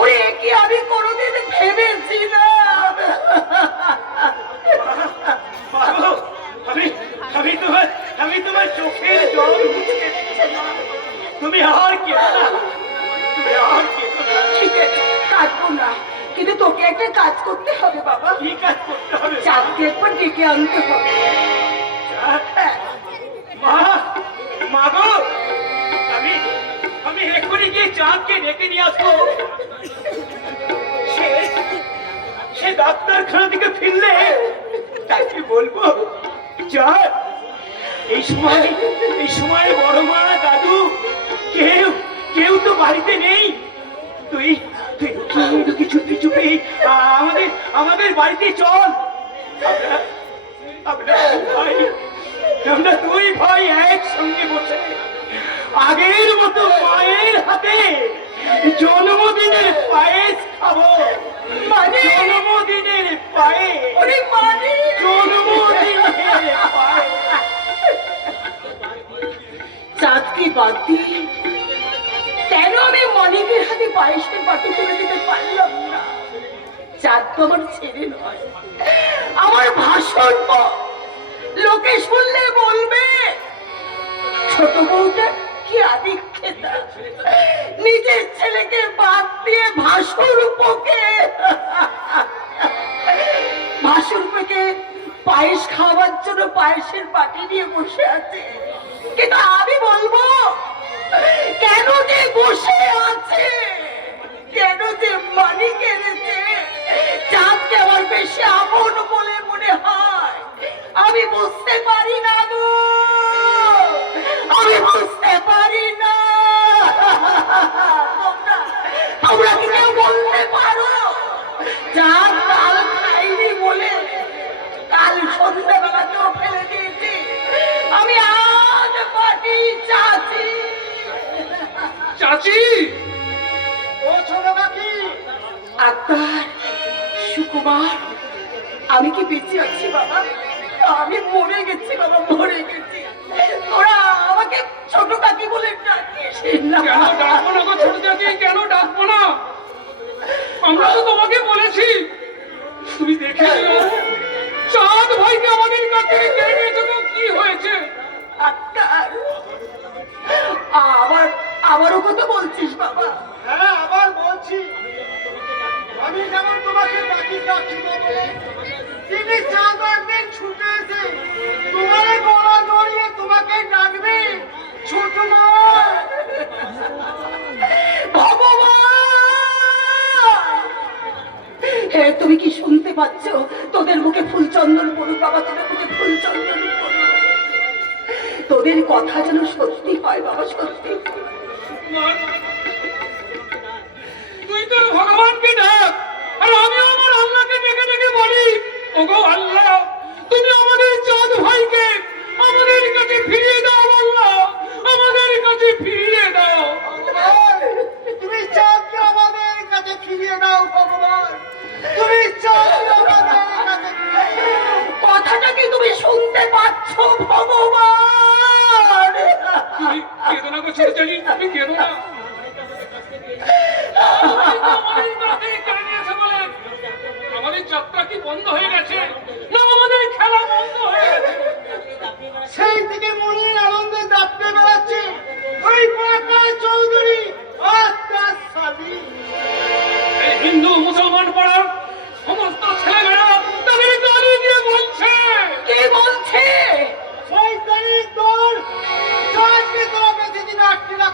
ওরে কি আমি কোনোদিন ভেবেছিলাম? আমি তোমার চোখের জল মুছে দিচ্ছি। তুমি আর কেঁদো না, ঠিক আছে, কাঁদবো না, কিন্তু তোকে একটা কাজ করতে হবে বাবা। কি কাজ করতে হবে? চাঁদকে একবার ডেকে আনতে হবে। মা গো, আমি এক্ষুনি গিয়ে চাঁদকে ডেকে নিয়ে আসবো। সে ডাক্তারখানা থেকে ফিরলে তাকে বলবো, চাঁদ এই সময় বড় মা দাদু কেউ তো বাড়িতে নেই। তুই চুপি চুপি আমাদের বাড়িতে চল। আমরা দুই ভাই একসঙ্গে বসে আগের মতো মায়ের হাতে জন্মদিনের পায়েস খাবো। মানে জন্মদিনের পায়েস, ওরে মানে জন্মদিনের পায়েস। চাঁদকে বাদ দিয়ে কেন আমি মনিকের হাতে পায়েসের বাটি তুলে দিতে পারলাম না? চাঁদ তো আমার ছেলে নয়, আমার ভাষণ লোকে শুনলে বলবে ছোট বউটা কি আদিক্ষেতা, নিজের ছেলেকে বাদ দিয়ে ভাসুর পোকে পায়েস খাওয়ার জন্য পায়েসের বাটি নিয়ে বসে আছে। কিন্তু আমি বলবো কেন যে বসে আছে, কেন যে মানি কেড়েছে। চাঁদকে আমার বেশি আপন বলে মনে হয়। আমি বুঝতে পারি না গো, আমি বুঝতে পারি না। তোমরা কি কেউ বলতে পারো চাঁদ কাল খাইনি বলে কাল সন্ধ্যাবেলাতেও ফেলে দিয়েছি? আমি আজ পাটি চাচি, ও ছোট কাকি, আক্তার, সুকুমার, আমি কি বেঁচে আছি বাবা? আমি মরে গেছি বাবা, মরে গেছি। তোরা আমাকে ছোট কাকি বলে ডাকিস না। কেন ডাকবো না গো ছোট চাচি, কেন ডাকবো না? আমরা তো তোমাকে বলেছি, তুমি দেখে নিও চাঁদ ভাইকে আমাদের কাছে কেড়ে নিয়েছে তো কি হয়েছে? আক্তার, আবারও কথা বলছিস বাবা? হ্যাঁ আবার বলছি। আমি যেমন তোমাকে ডাকি বলে, তিনি চাঁদ একদিন ছুটে এসে তোমার গলা জড়িয়ে তোমাকে ডাকবে ছোট মা। হে, তুমি কি শুনতে পাচ্ছ? তোদের মুখে ফুল চন্দন পড়ুক বাবা, তোদের মুখে ফুল চন্দন পড়ুক। তোদের কথা যেন সত্যি হয় বাবা, সত্যি। তুই তোর ভগবানকে ডাক, আর আমিও আমার আল্লাহকে ডেকে ডেকে বলি, ওগো আল্লাহ, তুমি আমাদের চাঁদ ভাইকে আমাদের কাছে ফিরিয়ে দাও। আল্লাহ, আমাদের কাছে ফিরিয়ে দাও। তুমি চাঁদকে আমাদের কাছে ফিরিয়ে দাও ভগবান, তুমি চাঁদকে আমাদের কাছে ফিরিয়ে দাও। কথাটা কি তুমি শুনতে পাচ্ছ ভগবান? তুমি কেঁদো না গো ছোট চাচি, তুমি কেঁদো না। আমাদের যাত্রা কি বন্ধ হয়ে গেছে, না আমাদের খেলা বন্ধ হয়ে গেছে? সেই থেকে মনের আনন্দে ডাকতে বেড়াচ্ছে ওই পাকা চোখ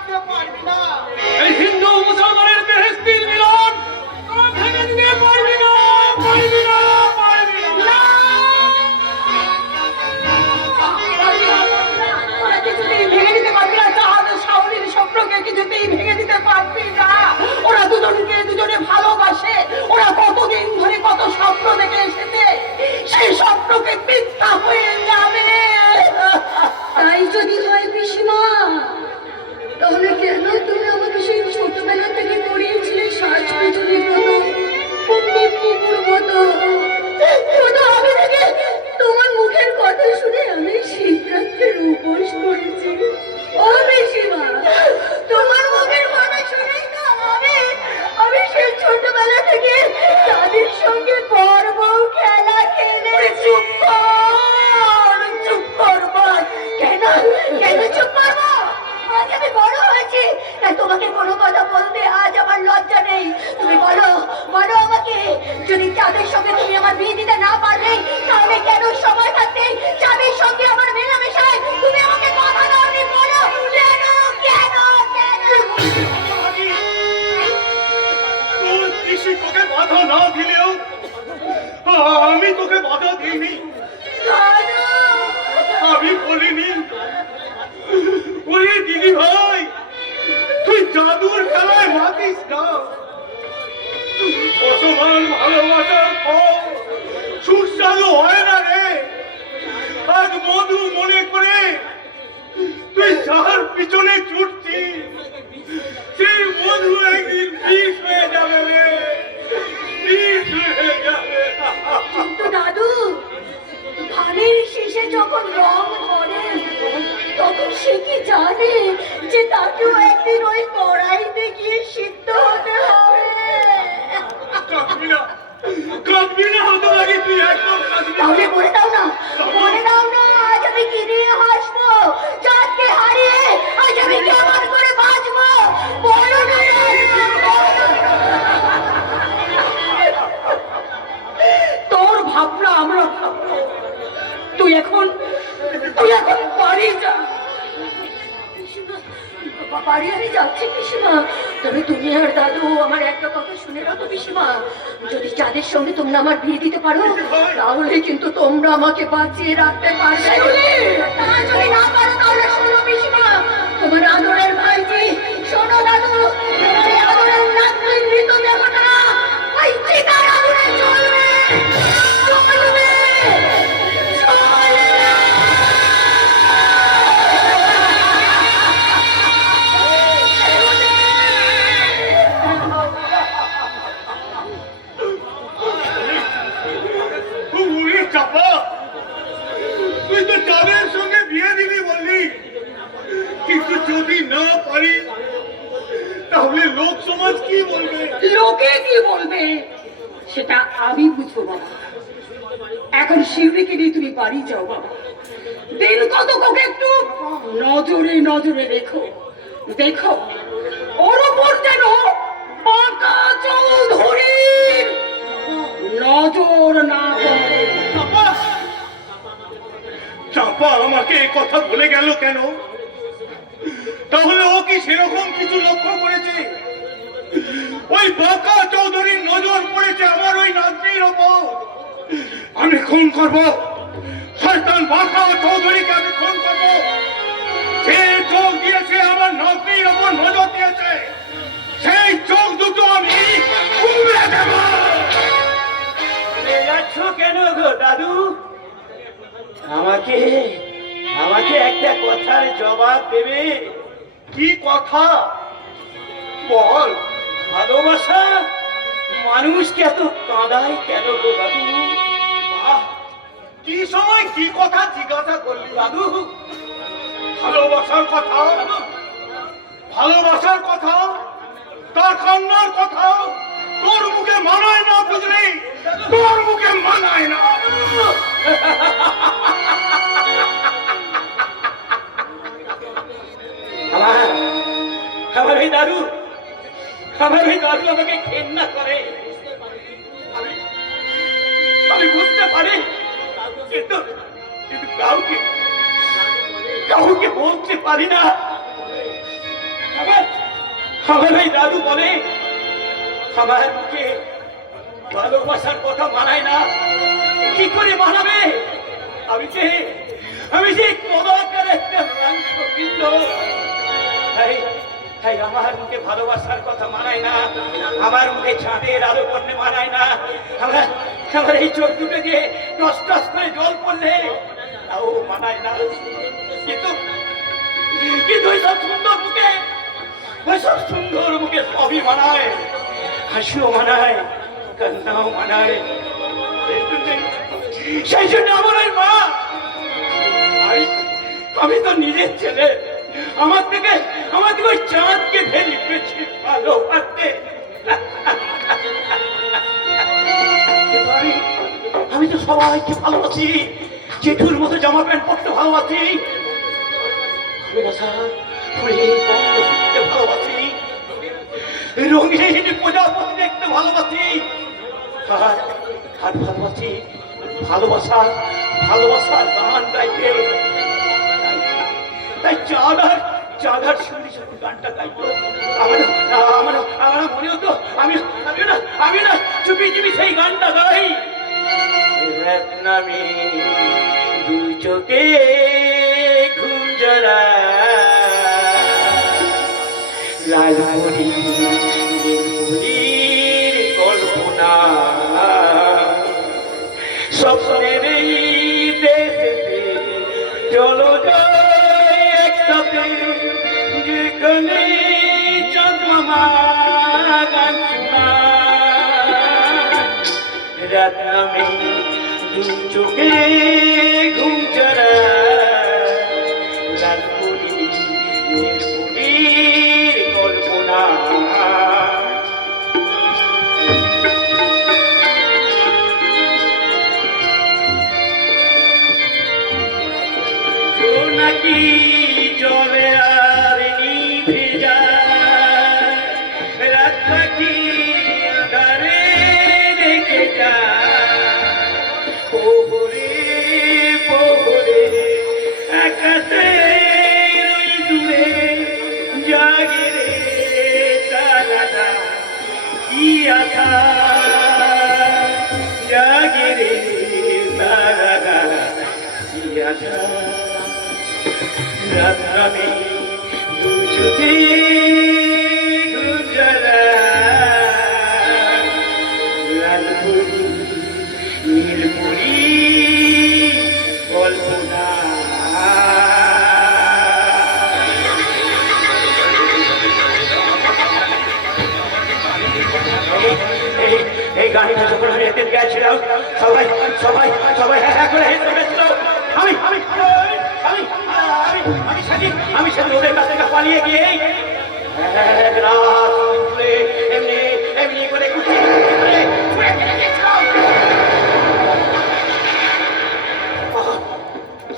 দিতে পারবি না। এই হিন্দু মুসলমানের বেহেশতির মিলন তোরা ভেঙে দিতে পারবি না, পারবি না, পারবি না। ওরা কিছুতেই ভেঙে দিতে পারবি না, জাহাজ শাওনের স্বপ্নকে কিছুতেই ভেঙে দিতে পারবি না। ওরা দুজনকে দুজনে ভালোবাসে, ওরা কতদিন ধরে কত স্বপ্ন দেখে এসেছে, সেই স্বপ্নকে মিথ্যা হয়ে যাবে। তাই যদি হয় পিসিমা, তাহলে কেন তুমি আমাকে সেই ছোটবেলা থেকে করিয়েছিলে শ্বাস পেছনের মতো পুকুর মতো? ছোট হবে থেকে তোমার মুখের কথা শুনে আমি শিবরাত্রির উপোস করেছি। ও পিসিমা, তোমার মুখের কথা শুনেই তো আমি সেই ছোটবেলা থেকে তাদের সঙ্গে পর্ব খেলা খেলে। চুপ কর, চুপ কর বল। কেন কেন চুপ করবো? আজ আমি বড় হয়েছি, তাই তোমাকে কোনো কথা বলতে আজ আমার লজ্জা নেই। তুমি বলো বলো আমাকে, যদি চাঁদের সঙ্গে তুমি আমার বিয়ে দিতে না পারলে, তাহলে কেন সময় থাকতে চাঁদের সঙ্গে আমার মেলামেশায় তুমি আমাকে কথা দাওনি? বলো কেন কেন কেন? তোর পিসি তোকে বাধা না দিলেও আমি তোকে বাধা দিইনি, আমি বলিনি। ওরে দিদি ভাই, তুই জাদুর খেলায় মাতিস না। অসমান ভালোবাসার ফল সুস্বাদু হয় না রে। আজ মধু মনে করে তুই যার পিছনে ছুটছিস, সেই মধু একদিন বিষ হয়ে যাবে রে, বিষ হয়ে যাবে। কিন্তু দাদু, ধানের শীষে যখন রং ধরে তখন সে কি জানে যে তাকেও একদিন ওই কড়াইতে গিয়ে সিদ্ধ হতে হবে? কাঁদবি না হতে পারি, তুই একদম কাঁদবি না। তাহলে বলে দাও না, বলে দাও না, আজ আমি কি নিয়ে হাসবো? চাঁদকে হারিয়ে আজ আমি কেমন করে বাঁচবো? বলো না তোর ভাবনা আমরা ভাববো। তুই এখন বাড়ি যা। বাড়ি আমি যাচ্ছি পিসিমা, তবে তুমি আর দাদু আমার একটা কথা শুনে রাখো পিসিমা, যদি চাঁদের সঙ্গে তোমরা আমার বিয়ে দিতে পারো, তাহলে কিন্তু তোমরা আমাকে বাঁচিয়ে রাখতে পারবে। তা যদি না পারো তাহলে শোনো পিসিমা, তোমার আদরের ভাইজি, শোনো দাদু, তোমার এই আদরের নাতনি মৃত দেবতা ওই চিতার আগুনে জ্বলবে, জ্বলবে, জ্বলবে। উরে চাপা, তুই তো চাঁদের সঙ্গে বিয়ে দিবি বললি, কিন্তু যদি না পারি তাহলে লোক সমাজ কি বলবে? লোকে কি বলবে সেটা আমি বুঝবো বাবা। এখন শিউরিকে নিয়ে তুমি বাড়ি যাও বাবা। দিন কতক ওকে একটু নজরে নজরে রেখো, দেখো ওর ওপর যেন বাঁকা চৌধুরীর নজর না পড়ে। চাপা, চাপা আমাকে এ কথা বলে গেল কেন? তাহলে ও কি সেরকম কিছু লক্ষ্য করেছে? ওই বাঁকা চৌধুরীর নজর পড়েছে আমার ওই নাতনির ওপর। আমি খুন করব, শয়তান বাঁকা চৌধুরীকে আমি খুন করব। যে চোখ দিয়েছে আমার নাতনির ওপর নজর দিয়েছে, সেই চোখ দুটো আমি উড়ে দেব। যাচ্ছ কেন গো দাদু? আমাকে আমাকে একটা কথার জবাব দেবে। কি কথা বল? ভালোবাসা মানুষকে এত কাঁদায় কেন গো দাদু? আহ, কি সময় কি কথা জিজ্ঞাসা করলি দাদু? ভালোবাসার কথা, ভালোবাসার কথা, তার কান্নার কথা তোর মুখে মানায় না, বুঝলি? তোর মুখে মানায় না। আমার এই দাদু, আমার এই দাদু আমাকে ঘেন্না করে। আমি বুঝতে পারি, কিন্তু কাউকে বলতে পারি না। আমার ওই দাদু বলে আমার মুখে ভালোবাসার কথা মানায় না। কি করে মানাবে? আমি যে কদাকার একটা মাংসপিণ্ড। তাই আমার মুখে ভালোবাসার কথা মানায় না, আমার মুখে চাঁদের আলো পড়লে মানায় না, আমার এই চোখ দুটো দিয়ে টস টস করে জল পড়লে তাও মানায় না। কিন্তু ওইসব সুন্দর মুখে সবই মানায়, হাসিও মানায়, কান্নাও মানায়। সেই জন্য আমার ওই মা, আমি তো নিজের ছেলে, আমার থেকে ওই চাঁদকে ফেলি পেয়েছি ভালোবাসতে। আমি তো সবাইকে ভালোবাসি, জেঠুর মতো জামা প্যান্ট পরতে ভালোবাসি, ভালোবাসি, রঙিন প্রজাপতি দেখতে ভালোবাসি, আর ভালোবাসি ভালোবাসার গান গাইতে। তাই চাঁদার শুনি শুনি গানটা গাইতো। আমার মনে হতো আমি না চুপি চুপি সেই গানটা গাই। রত্নামি দু চোখে ঘুম জরা, লালপুরীর কল্পনা, স্বপ্নের দেশেতে চলো যাই একসাথে, যেখানে চন্দ্রমা গান শোনায়। রাত নামে দু চোখে ঘুম জরা, লালপুরীর কল্পনা। নাকি জলে আর নিভে যায়, রাত পাখি আধারে রেখে যায়, পোহরে পোহরে আকাশে ওই দূরে জাগে রে তারাটা, কি আশা জাগে রে তারাটা, কি আশা। রাত নামে দু চোখে ঘুম জরা, লালপুরী নীলপুরী কল্পনা। এই গানটা যখন আমি এতে গেছিলাম, সবাই সবাই সবাই হ্যাঁ করে হেসে গেছিল। আমি সেদিন ওদের কাছ থেকে পালিয়ে গিয়ে এমনি করে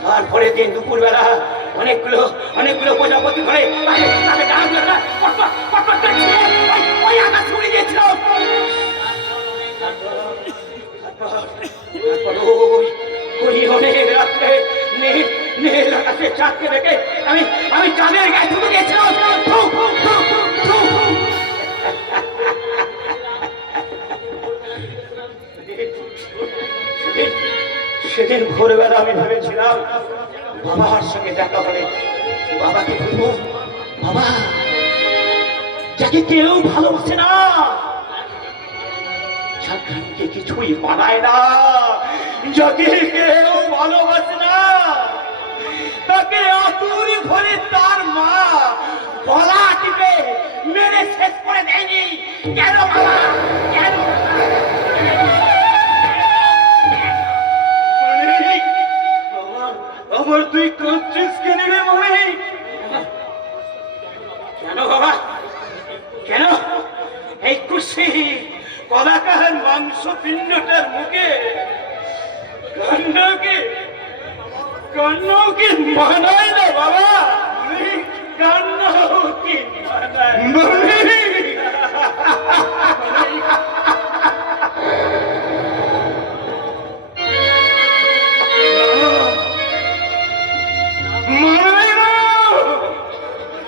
তারপরে দিন দুপুর বেলা অনেকগুলো প্রজাপতি ধরে ওই আকাশ ছুড়ে দিয়েছিল। ওই অনেক রাত্রে নীল আকাশে চাঁদকে দেখে আমি চাঁদের গায়ে ঢুকে দিয়েছিলাম। সেদিন ভোরবেলা আমি ভেবেছিলাম বাবার সঙ্গে দেখা হলে বাবাকে বলবো, বাবা যাকে কেউ ভালোবাসে না, যাকে কিছুই মানায় না, যাকে কেউ ভালোবাসে না, তাকে আতুর ঘরে তার মা গলা টিপে মেরে শেষ করে দেয়নি। কেন বাবা, কেন? আমার তুই কাঁদছিস কেন রে মনে? কেন বাবা, কেন? এই খুশি কলাকার মাংস পিণ্ডটার মুখে কান্নাকে মানায় না বাবা, কান্নাকে মানায়।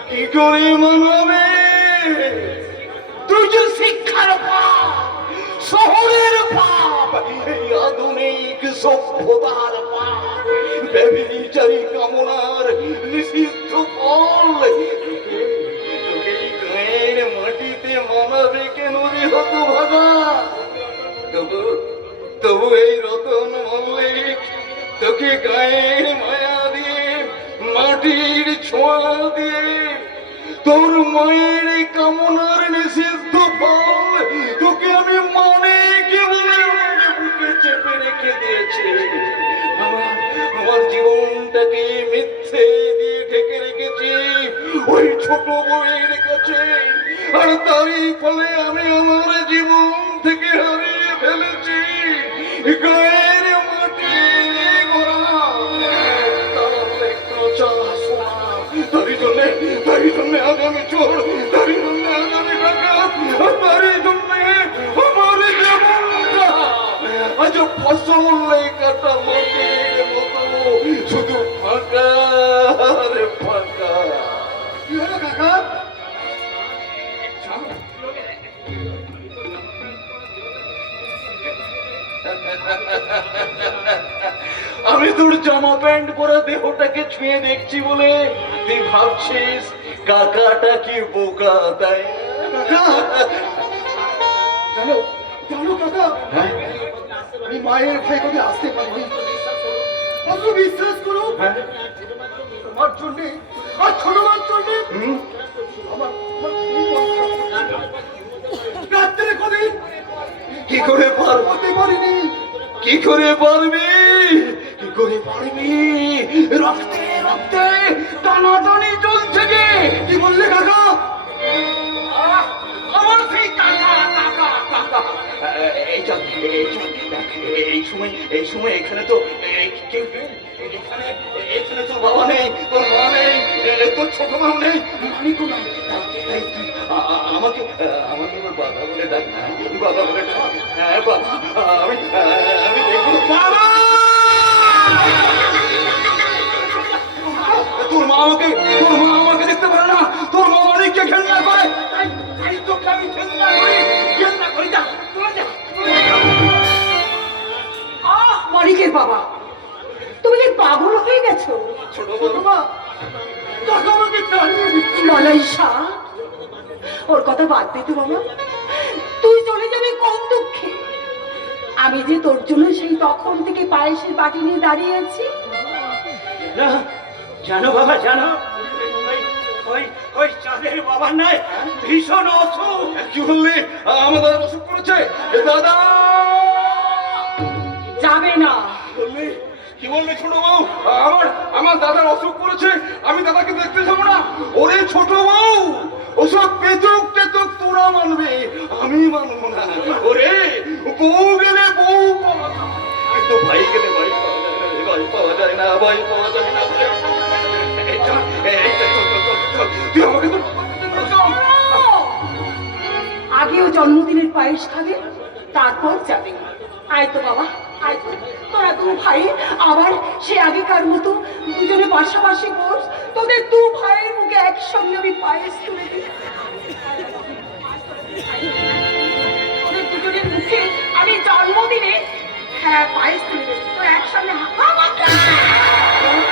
কি করে মানাবে? শহরের পাপ, এই আধুনিক সভ্যতার পাপ, ব্যভিচারী কামনার নিষিদ্ধ ফল। তোকে এই গায়ের মাটিতে মানাবে কেন রে হতভাগা? তবু এই রতন মল্লিক তোকে গায়ের মায়া দিয়ে, মাটির ছোঁয়া দিয়ে, তোর মায়ের কামনার নিষিদ্ধ ফল তোকে আমি মানে কে বলে আমাকে বুকে চেপে রেখে দিয়েছে। আমার জীবনটাকে মিথ্যে দিয়ে ঢেকে রেখেছি ওই ছোট বউয়ের কাছে, আর তারই ফলে আমি আমার জীবন থেকে হারিয়ে ফেলেছি গায়ের মাটি গড়া তার একটু চাষ। তারই জন্যে আজ আমি চোর, তারই জন্যে আজ আমি ডাকাত, তারই জন্যে আমার জীবনটা আজ ফসল কাটা মাটির মতো শুধু ফাঁকা আর ফাঁকা। কি হলো কাকা? আমি তোর জামা প্যান্ট পরা দেহটাকে ছুঁয়ে দেখছি বলে তুই ভাবছিস কাকাটা কি বোকা, তাই কাকা জানো জানো কাকা, আমি মায়ের ভাই করে আসতে পারিনি। অত বিশ্বাস করো, তোমার জন্যে আর ছোট মার জন্যে আমার রাত্রে কদিন কি করে পারবো? হতে পারিনি। কি করে পারবি? কি করে পারবি? রক্তে রক্তে টানাটানি চলছে যে। কি বললে কাকা? আমার সেই কাকা কাকা কাকা এই সময় এখানে তো এখানে তোর বাবা নেই, তোর মা নেই, তোর ছোট মাও নেই, মানিকও নাই। তাই তুই আমাকে এবার বাবা বলে ডাক, বাবা বলে ডাক। হ্যাঁ বাবা, আমি দেখবো। বাবা, তোর মা আমাকে দেখতে পারে না, তোর মা অনেককে ঘেন্না করে, তাই তোকে আমি ঘেন্না করি। যা চলে যা। মানিকের বাবা, তুমি কি পাগল হয়ে গেছো? ছোট মা কাকা আমাকে চালিয়ে দিচ্ছে। মলাইশা, ওর কথা বাদ দে তো বাবা। তুই চলে যাবে কোন দুঃখে? আমি যে তোর জন্য সেই তখন থেকে পায়েসের বাটি নিয়ে দাঁড়িয়ে আছি। না জানো বাবা, জানো ওই ওই চাঁদের বাবা নাই ভীষণ অসুখ। কি বললি? আমাদের অসুখ করেছে দাদা? যাবে না। কি বললি ছোট বউ? আমার দাদার অসুখ করেছে, আমি দাদাকে দেখতে যাবো না? ওরে ছোট বউ, ওসব পেতুক টেতুক তোরা মানবে, আমি মানবো না। ওরে বউ গেলে বউ পাওয়া যায়, কিন্তু ভাই গেলে ভাই পাওয়া যায় না, ভাই পাওয়া যায় না, ভাই পাওয়া যায় না। এই চল, চল, তুই আমাকে তো আগেও জন্মদিনের পায়েস খাবে, তারপর যাবে। আয় তো বাবা, আয় তো। তোরা দু ভাই আবার সে আগেকার মতো দুজনে পাশাপাশি বস। তোদের দু ভাইয়ের মুখে একসঙ্গে আমি পায়েস তুলে দিই। তোদের দুজনের মুখে আমি জন্মদিনে হ্যাঁ পায়েস তুলে দেবো। তো একসঙ্গে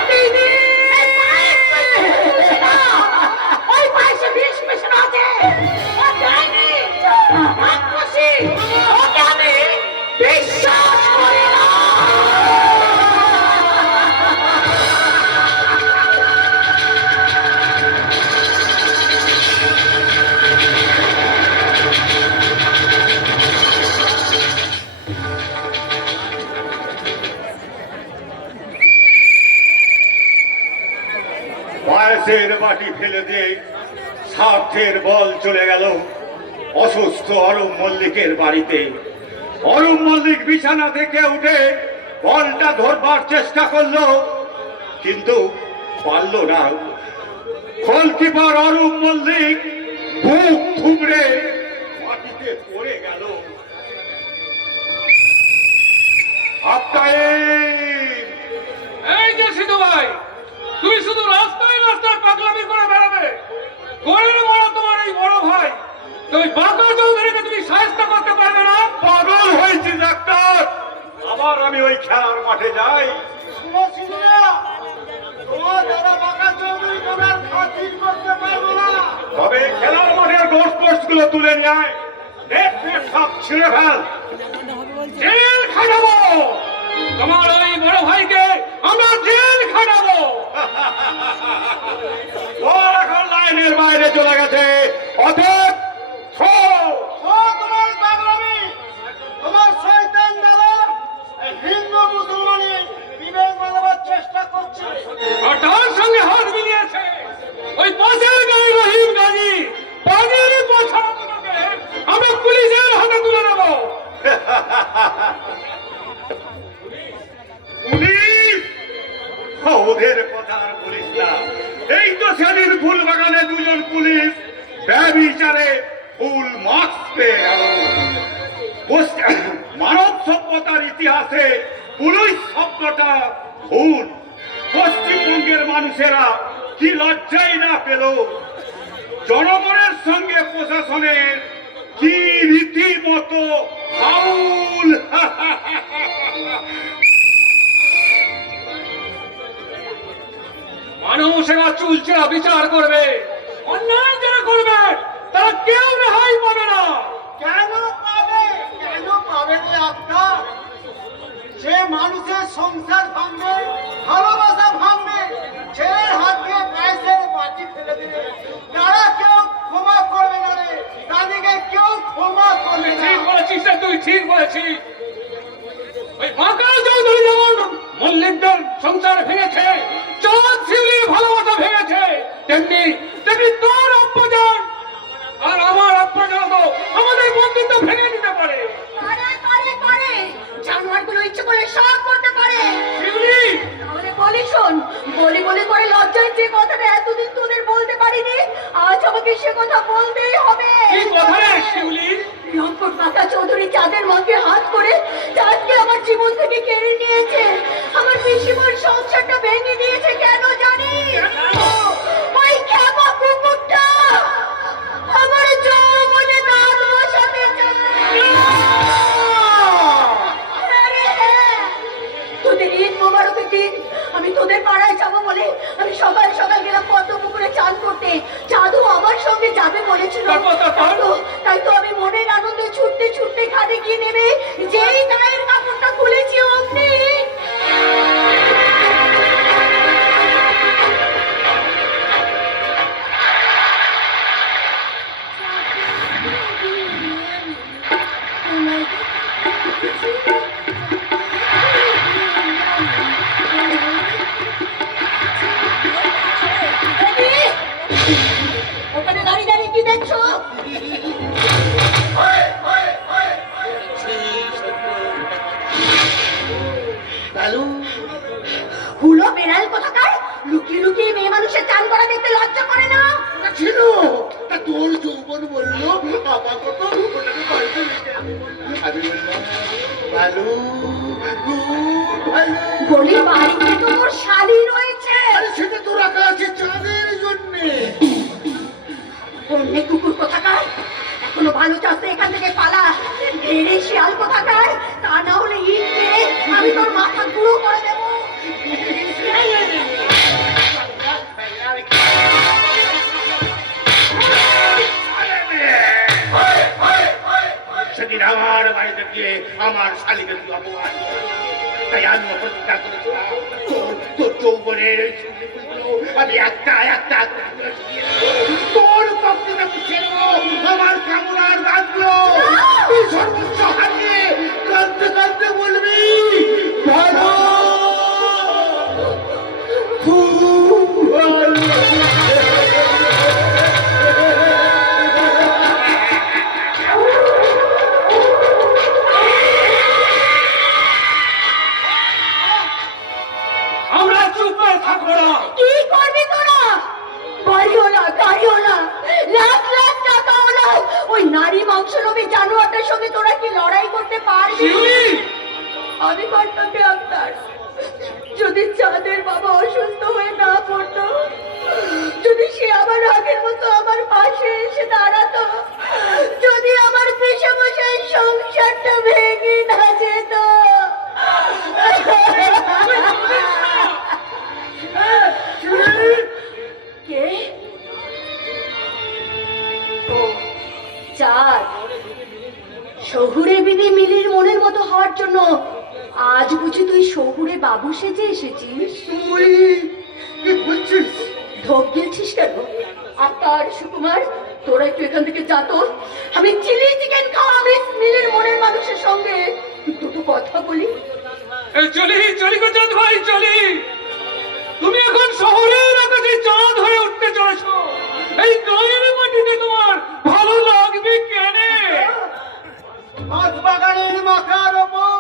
দিদি, ওই পায়েসে বিষ মেশানো আছে। ও যায়নি, রাক্ষসী, ওকে আমি বিশ্বাস করি না। পায়েসের বাটি ফেলে দিয়ে স্বার্থের বল চলে গেল অসুস্থ অরূপ মল্লিকের বাড়িতে। অরূপ মল্লিক বিছানা থেকে উঠে বলটা ধরবার চেষ্টা করলো, কিন্তু পারল না। গোলকিপার অরূপ মল্লিক বুক থুবড়ে মাটিতে পড়ে গেল। এই যে সিধু ভাই, তুই শুধু রাস্তায় রাস্তায় পাগলামি করে বেড়াবে। গড়ের মারা তোমার এই বড় ভাই, তুমি বাঁকা চৌধুরীকে তুমি সাহায্য করতে পারবে না? পাগল হয়েছি ডাক্তার, আবার আমি ওই খেলার মাঠে যাই? শুনো শিশুরা, তোমার দাদা বাঁকা চৌধুরী তোমার খাতির করতে পারবো না। তবে খেলার মাঠের গোষ্ঠ গুলো তুলে নিয়ে আয়, নেট নেট সব ছিঁড়ে ফেল। জেল খাটাবো তোমার ওই বড় ভাইকে, আমরা জেল খাটাবো। ও এখন লাইনের বাইরে চলে গেছে, অতএব তোমার পাগলামি, তোমার শয়তান দাদা এই হিন্দু মুসলমানে বিবেক বাঁধাবার চেষ্টা করছে। আর তার সঙ্গে হাত মিলিয়েছে ওই পাশের গায়ে রহিম গাজী। পাগেরই পছন্দকে আমরা পুলিশের হাতে তুলে নেবো। পুলিশ? ওদের কথা আর বলিস না। এই তো সেদিন ফুল বাগানে দুজন পুলিশ ব্যভিচারে ফুল মাস্ক পেয়ে গেল। মানব সভ্যতার ইতিহাসে পুলিশ শব্দটা ভুল। পশ্চিমবঙ্গের মানুষেরা কি লজ্জাই না পেল। জনগণের সঙ্গে প্রশাসনের কি রীতিমতো ফাউল। মানুষ এবার চুলচেরা বিচার করবে, অন্যায় যারা করবে তারা কেউ রেহাই পাবে না। কেন পাবে? কেন পাবে রে আপনার? যে মানুষের সংসার ভাঙবে, ভালোবাসা ভাঙবে, ছেলের হাত দিয়ে পায়েসের বাটি ফেলে দেবে, তারা কেউ ক্ষমা করবে না রে। তাদেরকে কেউ ক্ষমা করবে না। ঠিক বলেছিস রে, তুই ঠিক বলেছিস। ওই বাঁকা চৌধুরী যেমন মল্লিকদের সংসার ভেঙেছে, চাঁদ শিউলির ভালোবাসা ভেঙেছে, তেমনি তেমনি তোর অপমান আর আমার অপমান তো আমাদের বন্ধুত্ব ভেঙে দিতে পারে। পারে জানোয়ারগুলো ইচ্ছে করে সব করতে পারে। শিউলি, তাহলে বলি শোন, বলি বলি করে লজ্জায় যে কথাটা এতদিন তোদের বলতে পারিনি, আজ আমাকে সে কথা বলতেই হবে। কি কথা রে শিউলি? লম্পট বাঁকা চৌধুরী চাঁদের মধ্যে হাত করে চাঁদকে আমার জীবন থেকে কেড়ে নিয়েছে, আমার পিসিমার সংসারটা ভেঙে দিয়েছে। কেন জানিস? ওই খেপা কুকুরটা আমার যৌবনে দাঁত বসাতে চায়। আরে হ্যাঁ, তোদের ঈদ মোবারকের দিন আমি তোদের পাড়ায় যাবো বলে আমি সকাল সকাল গেলাম পদ্ম পুকুরে চান করতে। চাঁদও আমার সঙ্গে যাবে বলেছিল। তাই তো আমি মনের আনন্দে ছুটতে ছুটতে ঘাটে গিয়ে নেবে যেই গায়ের কাপড়টা খুলেছি অমনি ওখানে দাঁড়িয়ে দাঁড়িয়ে কি দেখছো? লালু, হুলো বেড়াল কোথাকার, লুকিয়ে লুকিয়ে মেয়ে মানুষের চান করা দেখতে লজ্জা করে না? ছিল তা তোর যৌবন বললো আমাকে তো ওটাকে বাড়িতে রেখে আমি বললাম ভালো, খুব ভালো। বলি বাড়িতে তো তোর শালি রয়েছে। আরে সেটা তো রাখা আছে চাঁদের জন্যে। অন্য কুকুর কোথাকার, এখনো ভালো চাষে এখান থেকে পালা। এরে শিয়াল কোথাকার, তা না হলে ইট মেরে আমি তোর মাথা গুঁড়ো করে দেবো। সেদিন আমার বাড়িতে গিয়ে আমার শালিকে তুই অপমান করলি। তাই আমি প্রতিজ্ঞা করেছিলাম তোর যৌবনের ওই চুলগুলো আমি একটা একটা একটা করে ছড়িয়ে দেবো। তোর পক্ষে মুছিয়ে দেবো আমার কামনার দাগগুলো। তুই সর্বোচ্চ হারিয়ে কাঁদতে কাঁদতে বলবি ভালো, খুব ভালো। আমরা চুপ করে থাকবো না। কি করবি তোরা? বাড়িওয়ালা, গাড়িওয়ালা, লাখ লাখ টাকাওয়ালা ওই নারী মাংসলোভী জানোয়ারটার সঙ্গে তোরা কি লড়াই করতে পারবি? শিউলি, আমি পারতাম ডাক্তার, যদি চাঁদের বাবা অসুস্থ হয়ে না পড়তো, যদি সে আবার আগের মতো আমার পাশে এসে দাঁড়াতো, হওয়ার জন্য আজ বুঝি তুই শহুরে বাবু সেজে এসেছিস? তুই কি বলছিস? ঢোক গিয়েছিস কেন? আর সুকুমার, তোরা একটু এখান থেকে যা তো। আমি চিলি চিকেন খাওয়া মিস মিলের মনের মানুষের সঙ্গে দুটো কথা বলি। এই চলি চলি গো চাঁদ ভাই চলি। তুমি এখন শহরের আকাশে চাঁদ হয়ে উঠতে চলেছ। এই গায়ের মাটিতে তোমার ভালো লাগবে কেনে? মাছ বাগানের মাথার ওপর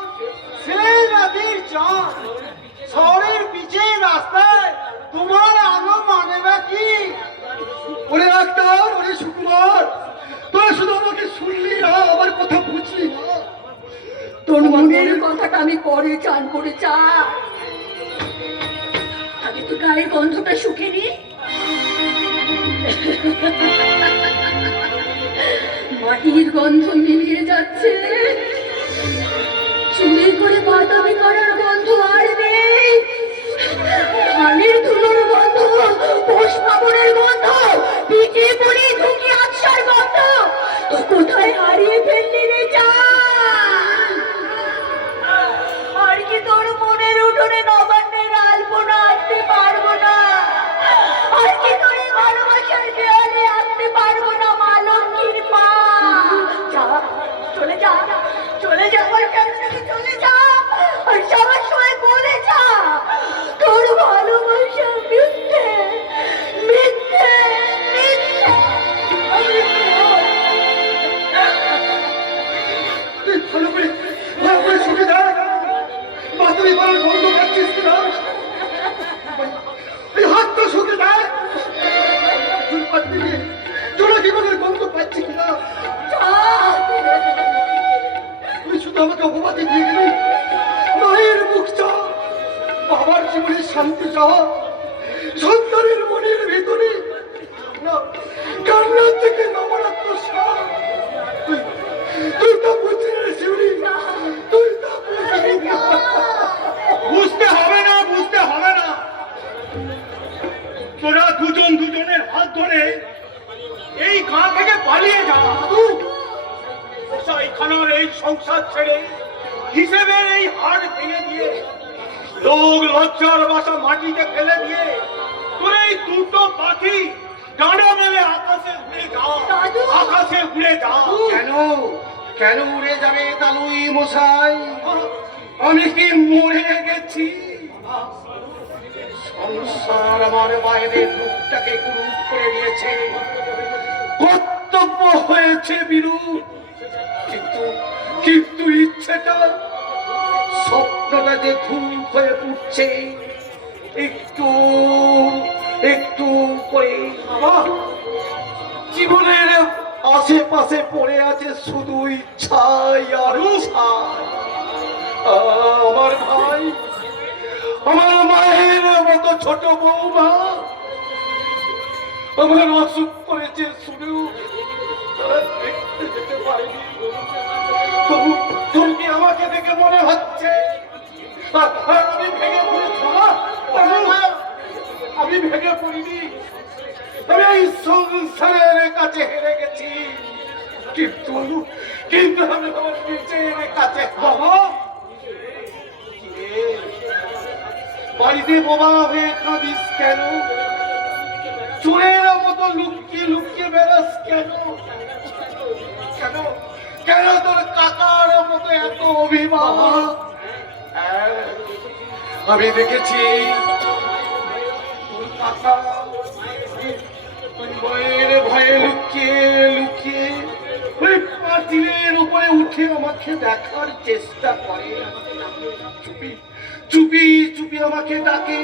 সেই রাতের চাঁদ, শহরের পিছের রাস্তায় তোমার আলো মানে না কি? ওরে ডাক্তার, ওরে সুকুমার, তোরা শুধু আমাকে শুনলি না, আমার কথা বুঝলি না। তোর মনের কথাটা আমি পরে চান করে চা। আগে তো গায়ের গন্ধটা শুকেনি। মাটির গন্ধ মিলিয়ে যাচ্ছে, চুলে করে বাদামি করার গন্ধ আর নেই। ধানের ধুলোর গন্ধ, পোষ পাপড়ের গন্ধ, পিঠে পুরি ঢুকি আছার গন্ধ তো কোথায় হারিয়ে ফেললি রে চা? আর কি তোর মনের উঠোনে নবান্নের আলপনা আনতে পারবো না? আর কি তোর এই ভালোবাসার দেয়ালে আনতে পারবো না মালঙ্কির পা? যা, চলে যা, চলে যা আমার কাছ থেকে, চলে যা। আর সবার সময় বলে যা তোর ভালোবাসা মিথ্যে, মিথ্যে, মিথ্যে। তুই ভালো করে শুনে যা। বাথরুমে করার গন্ধ পাচ্ছিস কিনা? এই হাতটা শুকে যা। চুল পাতলি দিয়ে জোনাকি মনের গন্ধ পাচ্ছি কিনা? তুই শুধু আমাকে অপবাদে দিয়ে গেলি। মায়ের মুখ চা, বাবার জীবনের শান্তি চাওয়া, সন্তানের মনের ভেতরে না কান্নার থেকে নবরাত্র সার। তুই তা বুঝছিস না শিউরি, তুই তা বুঝবি না। বুঝতে হবে না, বুঝতে হবে না। তোরা দুজন দুজনের হাত ধরে এই গাঁ থেকে পালিয়ে যা। এইখানের এই সংসার ছেড়ে হিসেবের এই হাড় ভেঙে দিয়ে, লোক লজ্জার বাসা মাটিতে ফেলে দিয়ে, তোর এই দুটো পাখি ডানা মেলে আকাশে উড়ে যা, আকাশে উড়ে যা। কেন কেন উড়ে যাবে তালুই মশাই? আমি কি মরে গেছি? সংসার আমার বাইরের রূপটাকে কুরূপ করে দিয়েছে, কর্তব্য হয়েছে বিরূপ। কিন্তু কিন্তু ইচ্ছেটা, স্বপ্নটা যে ধূপ হয়ে উঠছে একটু একটু করে। আমার জীবনের আশেপাশে পড়ে আছে শুধু ইচ্ছাই আর ইচ্ছাই। আমার ভাই, আমার মায়ের মতো ছোট বৌমা আমার অসুখ করেছে শুধু, তারা দেখতে যেতে পারেনি। তবু তবু কি আমাকে দেখে মনে হচ্ছে আমি ভেঙে পড়েছি? আমি ভেঙে পড়িনি, আমি এই সংসারের কাছে হেরে গেছি। কিন্তু কিন্তু আমি আমার নিজের কাছে বাবা বাড়িতে বোবা হয়ে কাঁদিস কেন? চোরের মতো লুকিয়ে লুকিয়ে বেড়াস কেন? কেন কেন তোর কাকার মতো এত অভিমান? আমি দেখেছি তোর কাকা মায়ের ভয়ে লুকিয়ে লুকিয়ে ওই পাঁচিলের উপরে উঠে আমাকে দেখার চেষ্টা করে, চুপি চুপি চুপি আমাকে ডাকে।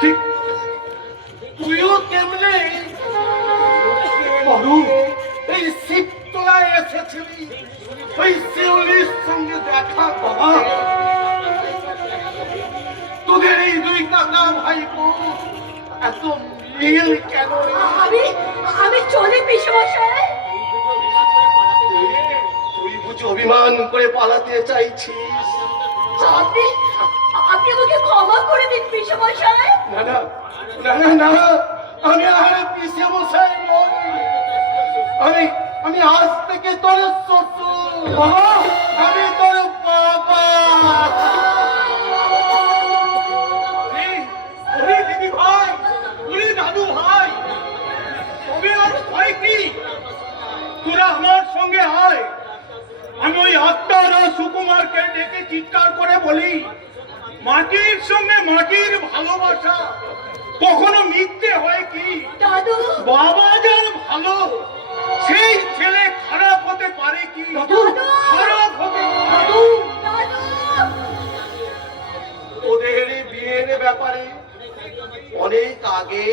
ঠিক তুইও তেমনি এই শিবতলায় এসেছিলি ওই শিউলির সঙ্গে দেখা করতে। তোদের এই দুই কাকা ভাইপো এত মিল কেন? আমি চলে পিসমশাই। তুই বুঝি অভিমান করে পালাতে চাইছিস? আপনি আপনি আমাকে ক্ষমা করে দিন পিসমশাই। না না না না, আমি আর পিসে মশাই নই। আমি আজ থেকে তোর শ্বশুর। আমি আত্মার সুকুমারকে ডেকে চিৎকার করে বলি, মাটির সঙ্গে মাটির ভালোবাসা কখনো মিথ্যে হয় কি? দাদু বাবা যার ভালো, সেই ছেলে খারাপ হতে পারে কি? খারাপ হতে পারে। দাদু ওদের বিয়ের ব্যাপারে অনেক আগে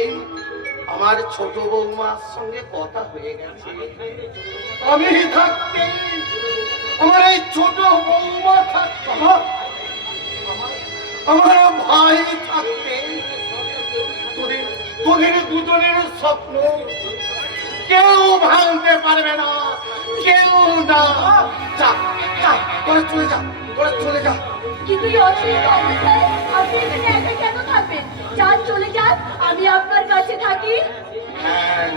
আমার ছোট বৌমার সঙ্গে কথা হয়ে গেছে। আমি থাকতে, আমার এই ছোট বৌমা থাকতে, আমার ভাই থাকতে, তোদের দুজনের স্বপ্ন কেউ ভাঙতে পারবে না, কেউ না। যা যা, তোরা চলে যা, তোরা চলে যা। কিন্তু এই অসুস্থ অবস্থায় আপনি এখানে একা কেন থাকবেন? যান চলে যান, আমি আপনার কাছে থাকি। হ্যাঁ,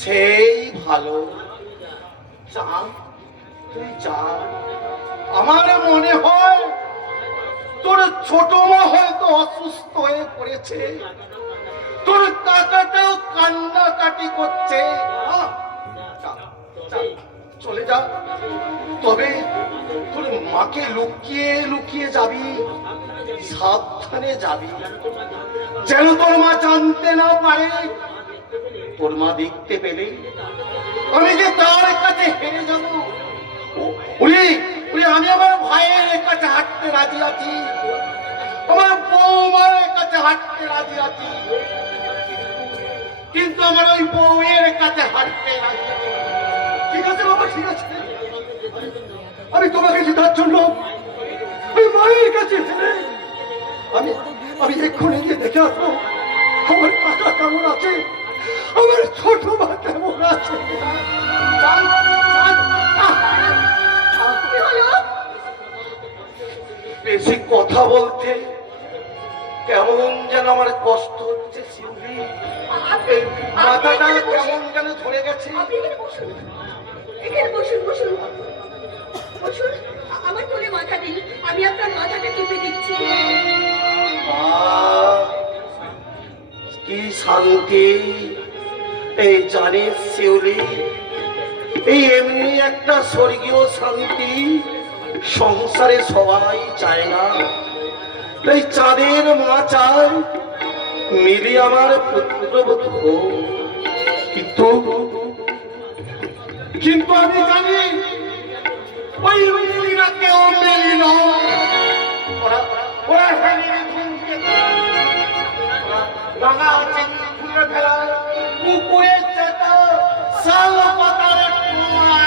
সেই ভালো। যা, তুই যা। আমার মনে হয় তোর ছোট মা হয়তো অসুস্থ হয়ে পড়েছে, তোর কাকাটাও কান্নাকাটি করছে। যা, যা, চলে যা। তবে তোর মাকে লুকিয়ে লুকিয়ে যাবি, সাবধানে যাবি, যেন তোর মা জানতে না পারে। তোর মা দেখতে পেলে আমি যে তার কাছে হেরে যাব। উনি উনি আমি আমার ভাইয়ের কাছে হাঁটতে রাজি আছি, আমার বৌমার কাছে হাঁটতে রাজি আছি, কিন্তু আমার ওই বউয়ের কাছে হাঁটতে রাজি আছি। ঠিক আছে বাবা, ঠিক আছে, আমি তোমাকে জেতার জন্য ওই মায়ের কাছে ফেলে আমি আমি এক্ষুনি গিয়ে দেখে আসবো আমার কাকা কেমন আছে, আমার ছোট মা কেমন আছে। চল, চল। কি হলো? বেশি কথা বলতে কেমন যেন আমার কষ্ট হচ্ছে শিউলি, এই মাথাটা কেমন যেন ধরে গেছে। আপনি এখানে বসুন, এখানে বসুন, বসুন, বসুন। আমার কোলে মাথা দিন, আমি আপনার মাথাটা টিপে দিচ্ছি। আহ, কি শান্তি। এই জানিস শিউলি, এই এমনি একটা স্বর্গীয় শান্তি সংসারে সবাই চায় না। এই চাঁদের মা চায় মিলি আমার পুত্রবধূ হোক। কিন্তু কিন্তু আমি জানি ওই মিলিরা কেউ মিলি নয়। ওরা ওরা হেলির ধুমকে রাঙা চিংড়ি খুলে ফেলা কুকুরের চেতা শাল পাতার কুয়া।